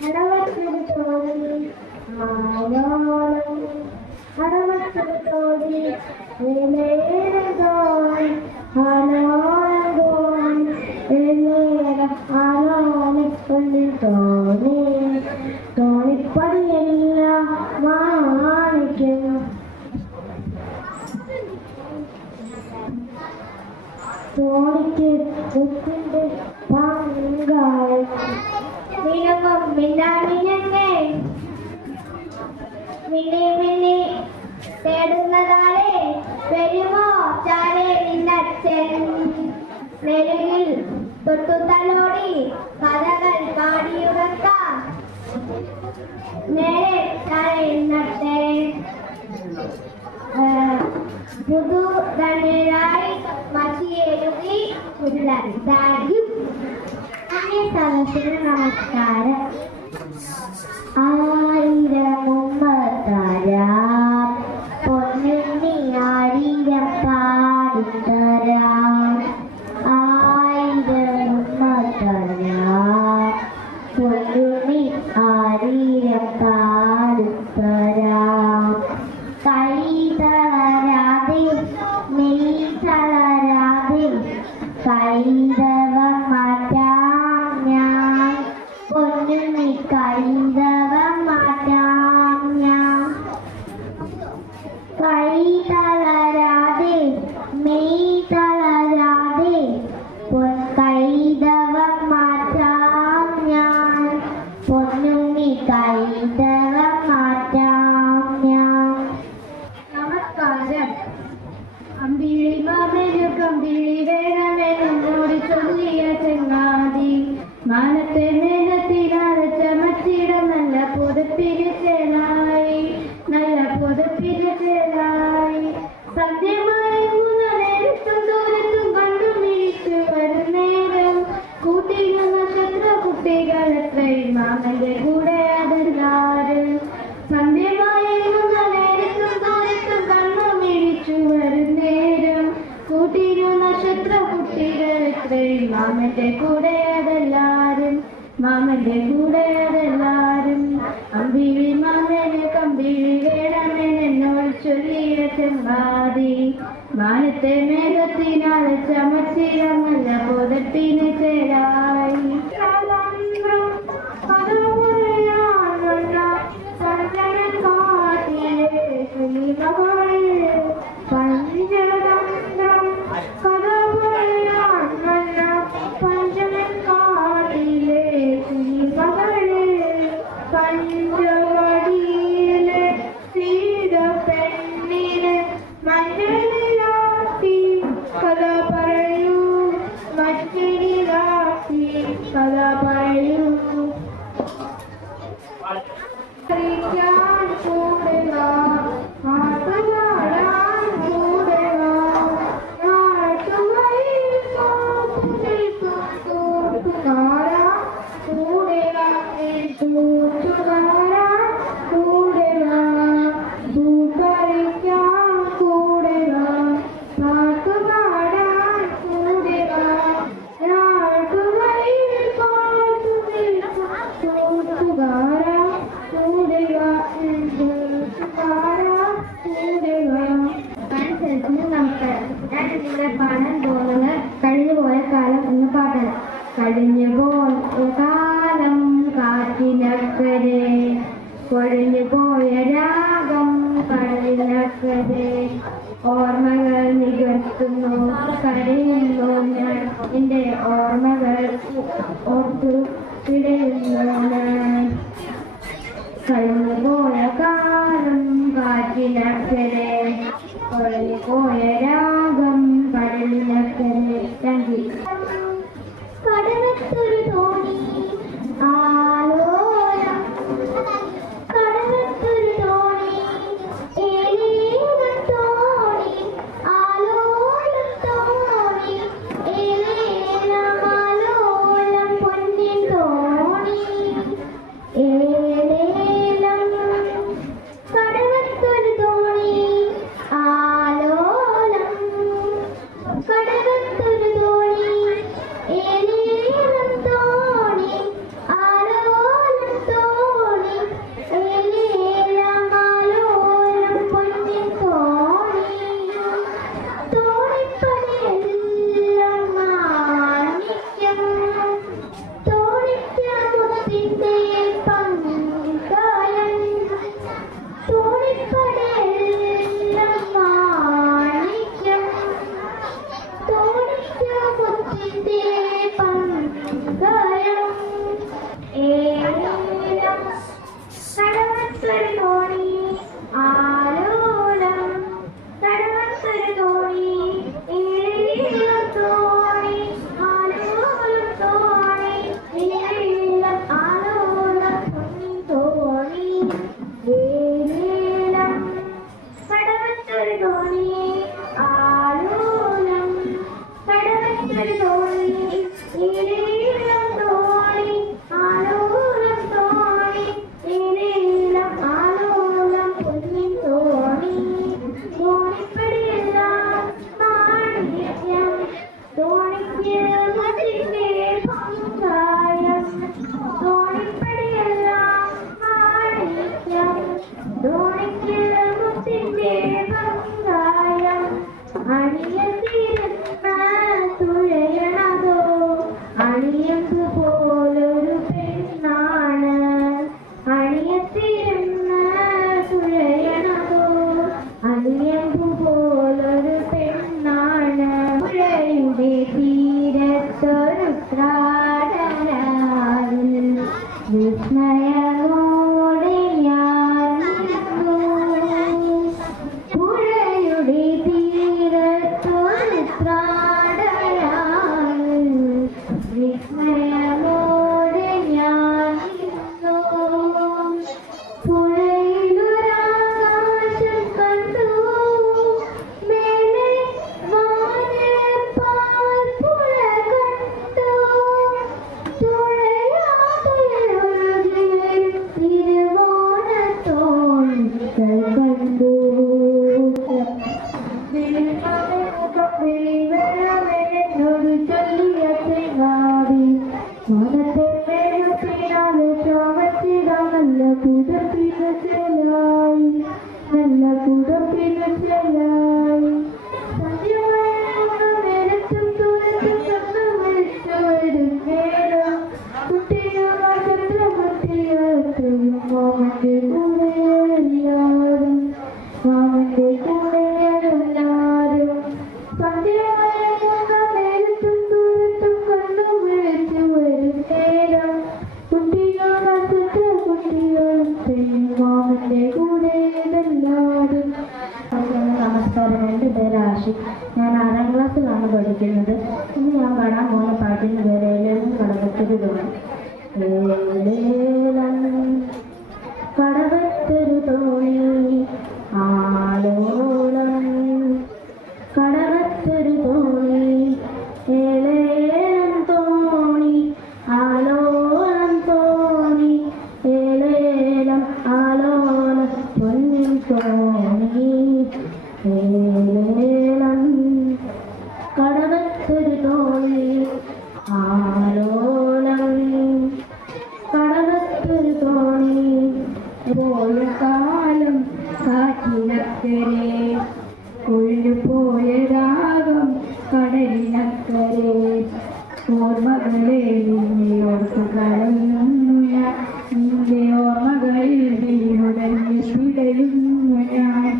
കടവത്തൊരു തോണി ആലോലം കടവത്തൊരു തോണി ഏലേലം തോണി ആലോലം തോണി ഏലേലം ആലോലം പൊന്നിൻ തോണി തോണിപ്പടിയെല്ലാം മാണിക്യം തോണിക്ക് മുത്തിന്റെ പങ്കായം മിനുങ്ങും മിന്നാമിനുങ്ങേ മിന്നി മിന്നി തേടുന്നതാലേ വരുമോ ചാലേ നിന്നച്ഛൻ നെരുകിൽ തൊട്ടുതലോടി കഥകൾ പാടിയുറക്കാം നേരെ കരയുന്നത്തെ പുതു തണ്ണീരായി മസിയെഴുതി സദസ്സിന് നമസ്കാരം. ആയിരം ഉമ്മത്തരാം പൊന്നുണ്ണി ആയിരം പാടിത്തരാം ആയിരം ഉമ്മത്തരാം പൊന്നുണ്ണി ആയിരം പാടിത്തരാം കൈ തളരാതെ മെയ് തളരാതെ കൈതവ മാറ്റാം ഞാൻ പൊന്നുണ്ണി കൈതവ മാറ്റാം ഞാൻ കൈ തളരാതെ മെയ് തളരാതെ കൈതവ മാറ്റാം ഞാൻ പൊന്നുണ്ണി കൈതവ മാറ്റാം ഞാൻ അമ്പിളി വേണമെന്നോട് ചൊല്ലിയ ചങ്ങാതി മാനത്തെ മേഘത്തിലാണ് ചമച്ചിടം നല്ല പുതപ്പിന് ചേലായി നല്ല പുതപ്പിന് ചേലായി സത്യമായുന്ന നേരത്തും ദൂരത്തും കണ്ടു മിഴിച്ചു വരുന്നേരം കൂട്ടിയിരുന്ന ശത്രു കുട്ടികൾ എത്രയും മാമന്റെ കൂടെ അതെല്ലാരും സന്ധ്യമായുന്ന നേരത്തും ദൂരത്തും കണ്ണു മിഴിച്ചു വരുന്നേരം കൂട്ടിയിരുന്ന ശത്രു കുട്ടികൾ എത്രയും മാമന്റെ കൂടെ അതെല്ലാരും മാമന്റെ കൂടെ അതെല്ലാരും അമ്പിളി മാമന് കമ്പിളി വേണമെന്നോട് ചൊല്ലിയ ചെമ്പാതി മാനത്തെ മേഘത്തിനാണ് ചമച്ചിടമല്ല പുതപ്പിന് ചേരായി പഞ്ചവടിയിലെ സീത പെണ്ണിന് മഞ്ഞളിലാട്ടി കഥ പറയൂ മഞ്ഞളിലാട്ടി കഥ പറയൂ കളിക്കാൻ കൂടുക പാട്ടുപാടാൻ കൂടുക നാട്ടുവഴിയിൽ കൂട്ടുകാരാ കൂടുക കൂട്ടുകാരാ കൂടുക പൂപ്പറിക്കാൻ കൂടുക പാട്ടുപാടാൻ കൂടുക നാട്ടുവഴിയിൽ കൂട്ടുകാരാ നമസ്കാരം. ഞാൻ ഇവിടെ പാടാൻ പോകുന്നത് കഴിഞ്ഞുപോയ കാലം എന്ന പാട്ടാണ്. കഴിഞ്ഞുപോയ കാലം കാറ്റിനക്കരെ കൊഴിഞ്ഞുപോയ രാഗം കടലിനക്കരെ ഓർമ്മകൾ നികത്തുന്നു കരയുന്നു ഞാൻ എൻ്റെ ഓർമ്മകൾ ഓർത്തു പിടയുന്നു ഞാൻ കഴിഞ്ഞുപോയ കാലം കാറ്റിനക്കരെ കൊഴിഞ്ഞുപോയ രാഗം കടലിനക്കരെ. Thank you. കടലത്തൊരു തോണി ആലോലം കടലത്തൊരു തോണി ഏലേലം തോണി ആലോലം തോണി ഏലേലം ആലോലം പൊന്നിൻ തോണി ഏലേലം കടലത്തൊരു തോണി ആലോലം ആഷിഖ്. ഞാൻ 6ാം ക്ലാസ്സിലാണ് പഠിക്കുന്നത്. ഇന്ന് ഞാൻ പാടാൻ പോകുന്ന പാട്ടിന് പേര് ഏലേലം കടവത്തൊരു തോണി. ഏലേലം കടവത്തൊരു തോണി ആലോലം കടവത്തൊരു തോണി ഏലേലം തോണി ആലോലം തോണി ഏലേലം ആലോലം പൊന്നിൻ തോണി ഏലേലം കടവത്തൊരു തോണി ആലോലം കടവത്തൊരു തോണി പോയ കാലം കാറ്റിനക്കരെ ഒഴിഞ്ഞുപോയ രാഗം കടലിനക്കരെ ഓർമ്മകളെ നിന്നെ ഓർത്തു കളയുന്നു ഞാൻ നിന്റെ ഓർമ്മകളിൽ വീണുടഞ്ഞ് പിടയുന്നു ഞാൻ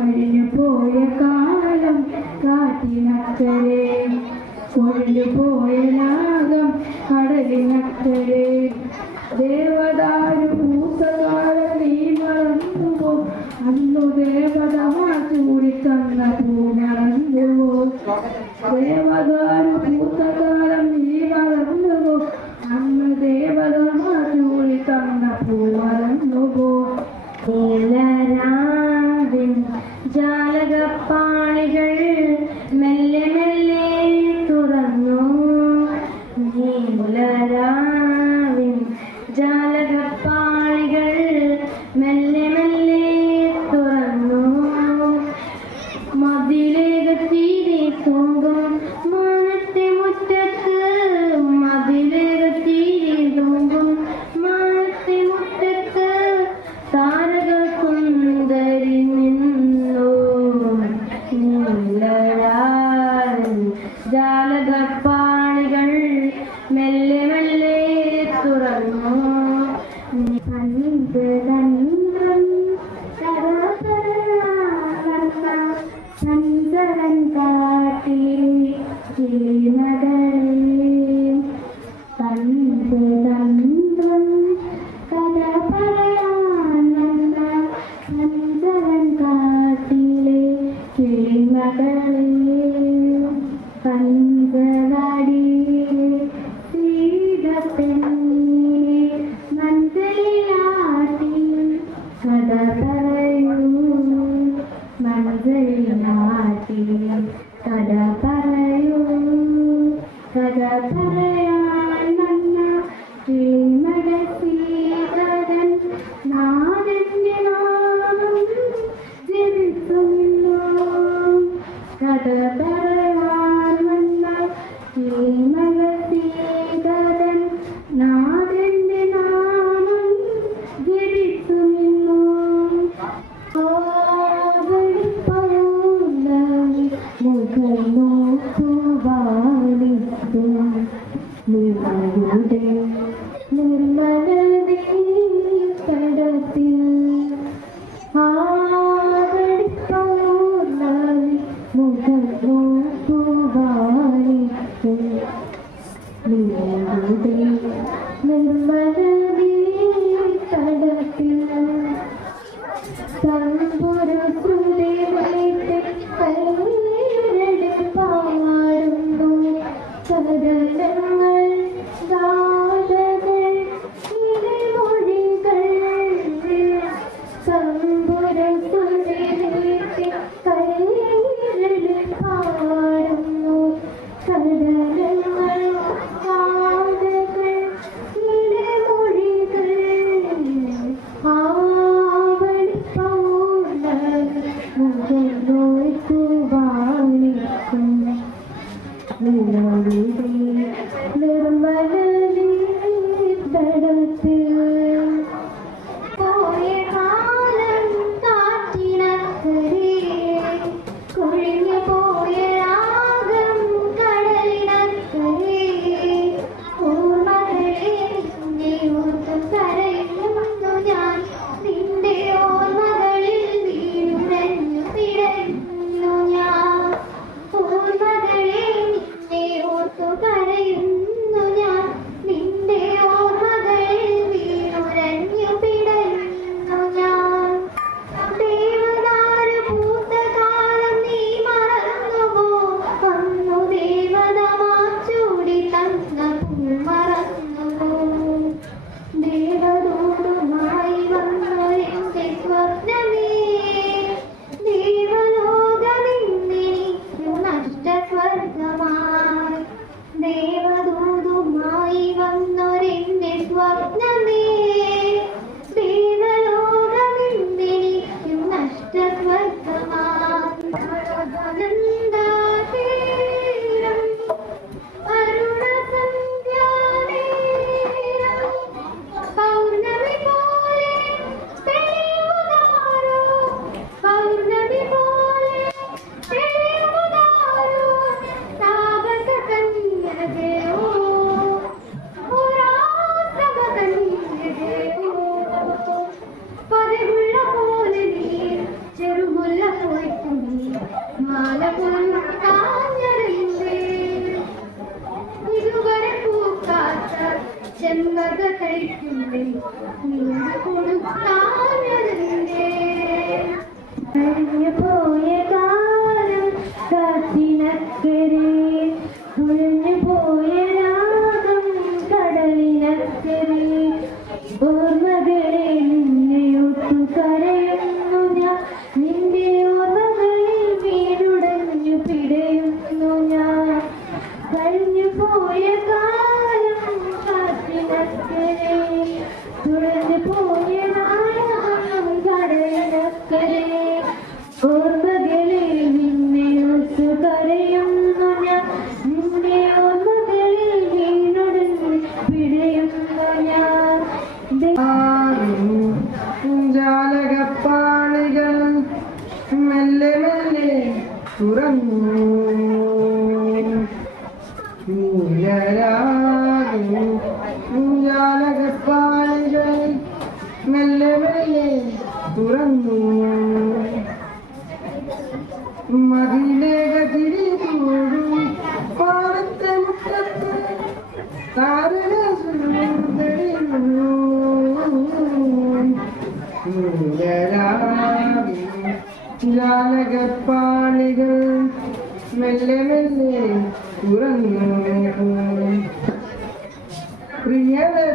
ഒഴിഞ്ഞുപോയ കാലം കാറ്റിനക്കരെ ഒഴിഞ്ഞുപോയ രാഗം കടലിനക്കരെ ദേവദാരു പൂസകാലം നീ മറന്നുപോ അന്നു ദേവതമാ ചൂടിത്തന്ന പൂ മറന്നുപോ ദേവദാരു പൂസകാലം നീ മറന്നുപോ അന്ന് ദേവതമാ ചൂടിത്തന്ന പൂ മറന്നുപോ നീലരാവിൻ ജാലകപ്പാളികൾ മെല്ലെ മെല്ലെ തുറന്നു നീലരാവിൻ ജാലകപ്പാളികൾ മെല്ലെ മെല്ലെ തുറന്നു മതിലേകത്തീരെ തൂങ്ങും മാനത്തെ മുറ്റത്ത് മതിലേകത്തീരെ തൂങ്ങും മാനത്തെ മുറ്റത്ത് താരകൾ സുന്ദരി നിന്നു നീലരാവിൻ ജാലകപ്പാളികൾ മെല്ലെ മെല്ലെ തുറന്നു ചന്ദ്രൻ കാട്ടിലെ കിളിമകളെ തന്ത്രം കഥ പറയാനന്ദ ചന്ദ്രൻ കാട്ടിലെ കിളിമകളെ പഞ്ചവാടിയിലെ സീതപ്പെണ്ണിനെ മഞ്ചലിലാട്ടി കഥ പറയൂ മഞ്ചലിലാട്ടി കഥ പറയൂ കഥ പറയാൻ വന്ന കിളിമട സീതൻ നാടന്റെ നാമം ജപിക്കുന്നു കഥ പറയാൻ വന്ന കിളിമട സീതൻ നാടന്റെ നാമം ജപിക്കുന്നു മുഖം നോക്കുവാനിത്തും നിങ്ങളുടെ നിർമ്മലതീ തടത്തിൽ ആവടിപ്പൗർണമി മുഖം നോക്കുവാനിത്തും നിങ്ങളുടെ നിർമ്മലതീ തടത്തിൽ തമ്പുരു ശ്രുതിമേറ്റ് പാടുന്നു സരളങ്ങൾ ഗാഥകൾ ഇടമൊഴികൾ തമ്പുരു ശ്രുതിമേറ്റ് പാടുന്നു സരളങ്ങൾ ഗാഥകൾ ഇടമൊഴികൾ കരയുന്നു ഞാൻ നിന്റെ ഓർമ്മകളിൽ വീഴുന്നു ജാലകപ്പാളികൾ മെല്ലെ മെല്ലെ തുറന്നു.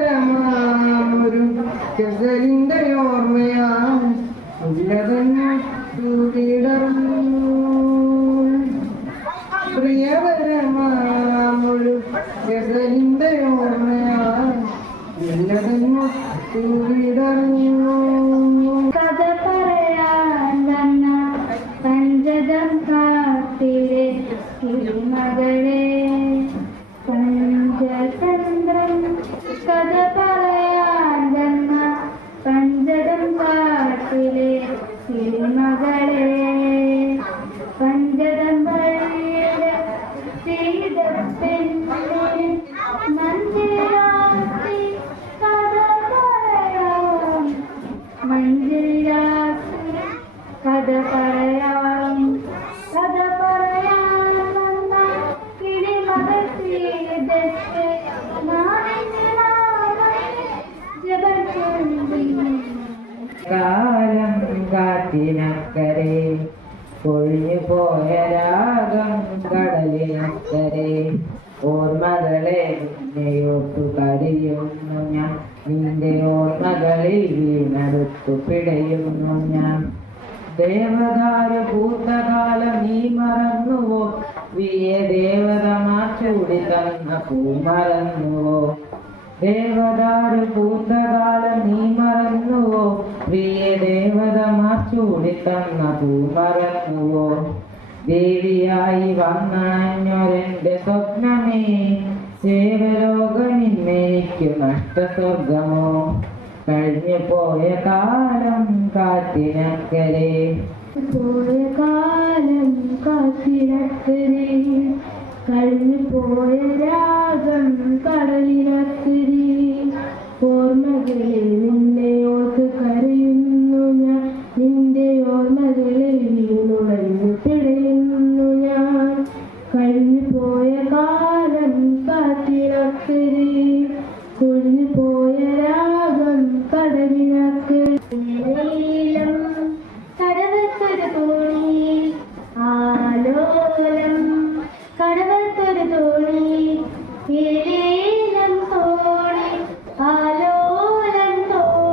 പ്രിയതരമാമൊരു ഗസലിന്റെ ഓർമ്മയാ ഉള്ളതെന്നു വിടർന്നു. പ്രിയതരമാമൊരു ഗസലിന്റെ ഓർമ്മയാ ഉള്ളതെന്നു വിടർന്നു. കഥ പറയാൻ വന്ന പഞ്ചതം കാട്ടിലെ കിളിമകളെ പഞ്ചതന്ത്രം. കഥ പറയാൻ വന്ന പഞ്ചതം കാട്ടിലെ കിളിമകളെ പഞ്ചതന്ത്രയുടെ സീതപ്പെണ്ണിനെ മഞ്ചിരാത്തി കഥ പറയാം. മഞ്ചിരാത്തി കഥ പറയാം. കഥ പറയാൻ വന്ന കിളിമകൾ സീതത്തെ കാലം കാറ്റിനക്കരെ കൊഴിഞ്ഞു പോയ രാഗം കടലിനക്കരെ ഓർമ്മകളെ നിന്നെയോർത്തു കരയുന്നു ഞാൻ. നിന്റെ ഓർമ്മകളിൽ വീണടുത്തു പിടയുന്നു ഞാൻ. ദേവദാരു പൂത്തകാലം നീ മറന്നുവോ? വിയ ദേവതമാർ ചൂടി തന്ന പൂ മറന്നുവോ? ദേവദാരു പൂത്തകാലം നീ മറന്നുവോ? പ്രിയ ദേവതമാർ ചൂടി തന്ന പൂ മറന്നുവോ? ദേവിയായി വന്നണഞ്ഞൊരെന്റെ സ്വപ്നമേ, ദേവലോകമിന്നെനിക്കു നഷ്ടസ്വർഗമോ? കഴിഞ്ഞു പോയ കാലം കാറ്റിനക്കരെ പോയ കാലം കാറ്റിനക്കരെ കഴിഞ്ഞു പോയ രാഗം കടലിനക്കരെ ഓർമ്മകളിൽ നിന്നെ ഓർത്ത് കരയുന്നു ഞാൻ. നിന്റെ ഓർമ്മകളിൽ വീണുടഞ്ഞു പിടയുന്നു ഞാൻ. കഴിഞ്ഞു പോയ കാലം കാറ്റിനക്കരെ കൊഴിഞ്ഞു പോയ രാഗം കടലിനക്കരെ. കടവത്തൊരു തോണി ആലോലം കടവത്തൊരു തോണി ഏലേലം തോണി ആലോലം തോണി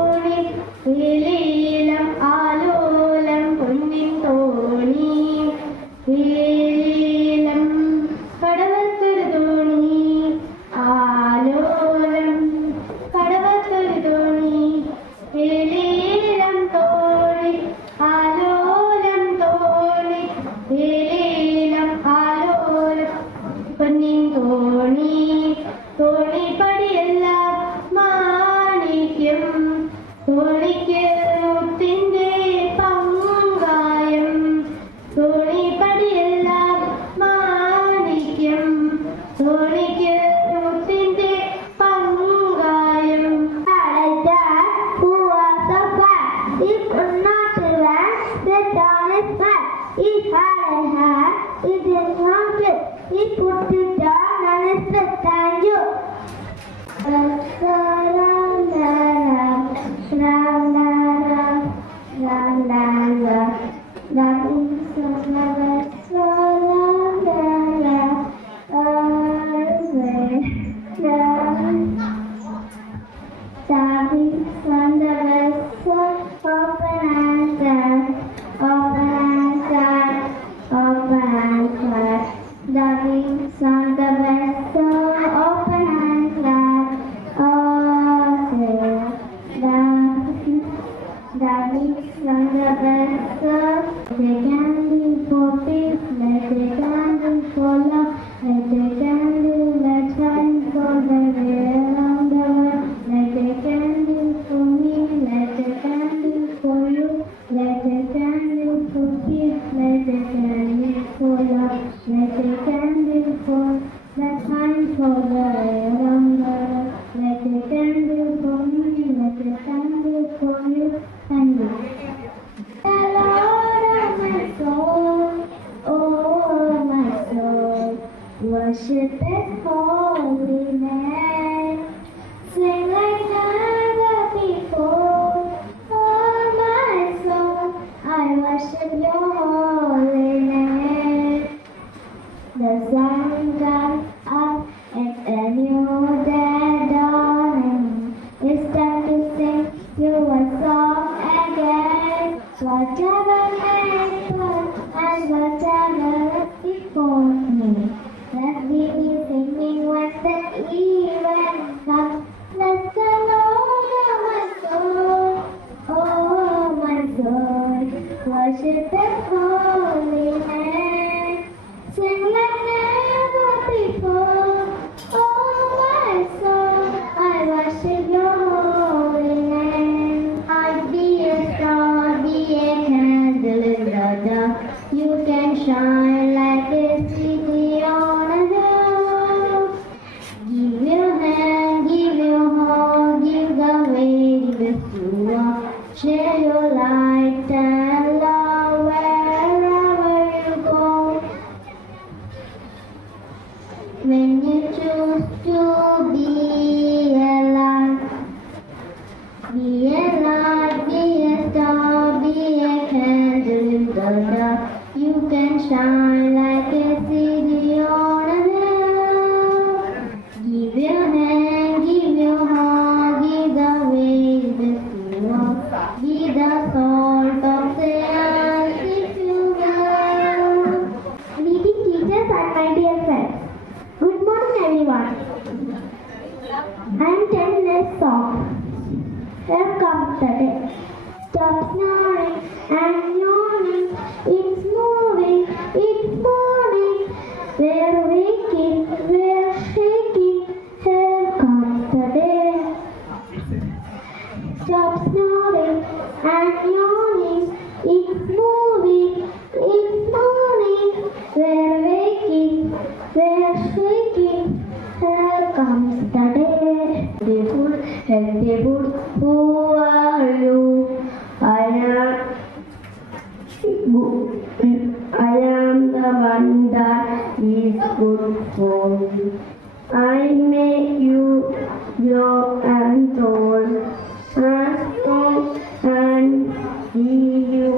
but he had a hat. He did not fit. He put it down and he said, thank you. Ram, ram, ram, ram, ram, ram, ram, ram. Worship His holy name. Sing like never before. Oh my soul, I worship Your holy name. The sun comes up and a new day dawning. It's time to sing You a song again. Whatever may come and whatever is before me. Let me be singing when the evening comes. Bless the Lord, oh my soul, worship His holy name. Sing like never before, oh my soul, I worship Your holy name. I'd be a star, be a candle in the dark. You can shine like a city on a hill. Give your hand, give your heart, give the way with you are. Share your light and love wherever you go. When you choose to be alive, be a light, be a star, be a candle in the dark. You can shine like a city on a hill. Give your hand, give your heart, give the way that you want. Be the salt of the earth if you will. Meeting teachers and my dear friends. Good morning everyone. I am 10 days off. Here comes the day. Stop snoring and yawning. It's moving, it's morning. We're waking, we're shaking. Here comes the day. Stop snoring and yawning. It's moving, it's morning. We're waking, we're shaking. Here comes the day. Healthy food, who are you? I am the one that is good for you. I make you grow and tall, and strong, and give you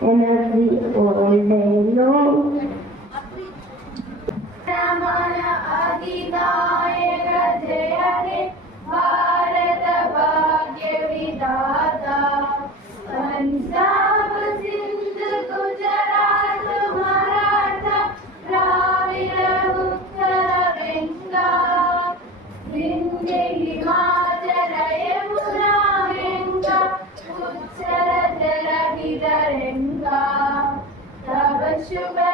energy all day long. Ramana Adinayaka Jayate Bharata Bhagya Vidata Punjab Sindh Gujarat Maratha Dravida Uttara Benga Vindhya Himachala Yamuna Ganga Uttara Jala Vidarenga Tava Shubha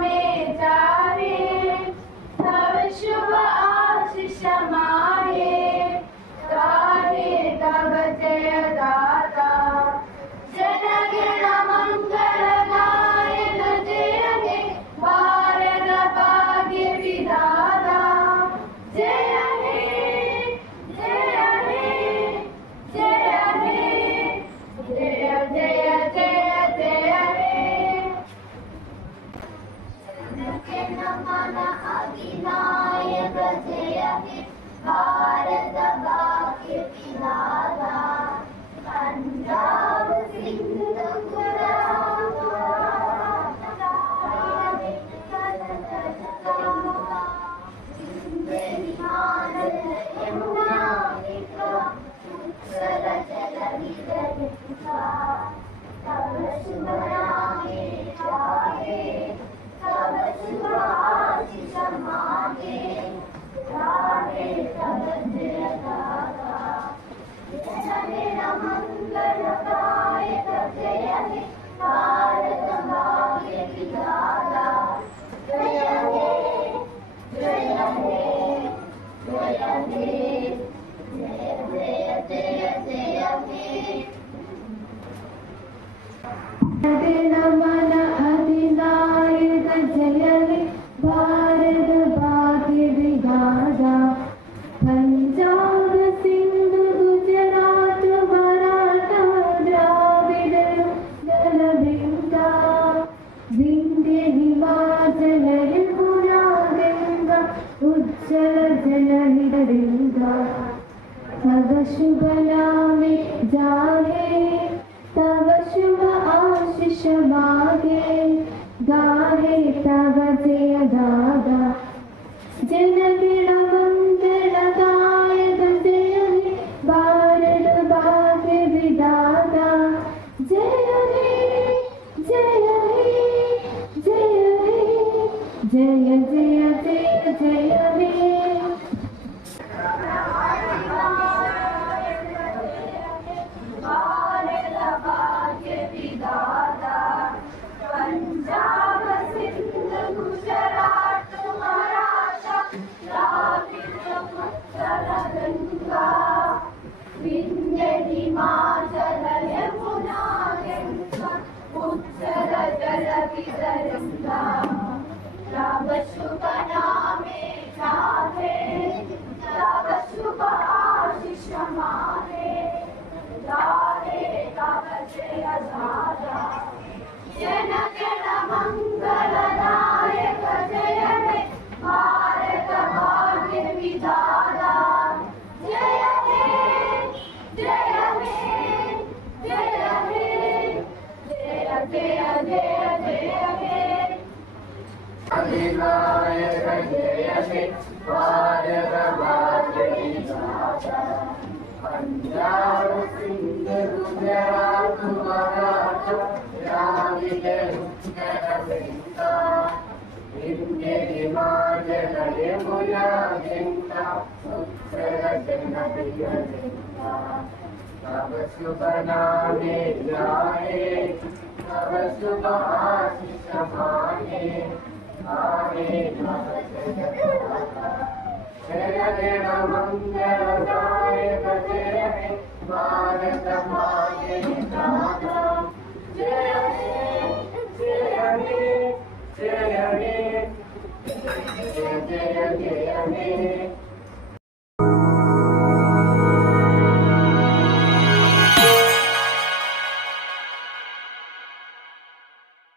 Name Jare Tava Shubha Ashisha शुभ नामे जागे, तव शुभ आशीष मागे, गाहे तव जय दादा। जनगण मंगलदायक जय हे भारत भाग्य विधाता। जय हे जय हे जय हे जय जय जय जय हे। भारत भाग्य विधाता। पंजाब सिंध गुजरात महाराष्ट्र द्राविड उत्कल गंगा, विंध्य हिमाचल यमुना गंगा, उत्तर जलधि तरंगा। तव शुभ नामे जागे, तव शुभ आशीष मागे, गाहे तव जय दादा। जनगण मंगलदायक जय हे भारत भाग्य विधाता। जय हे जय हे जय हे जय जय जय जय हे। अधिनायक जय हे भारत भाग्य विधाता। पंजाब सिंध गुजरात महाराष्ट्र द्राविड उत्कल गंगा, विंध्य हिमाचल यमुना गंगा, उत्तर जलधि तरंगा। तव शुभ नामे जागे, तव शुभ आशीष मागे, गाहे तव जय दादा। जनगण मंगलदायक जय हे भारत भाग्य विधाता। जय हे जय हे जय हे जय जय जय हे।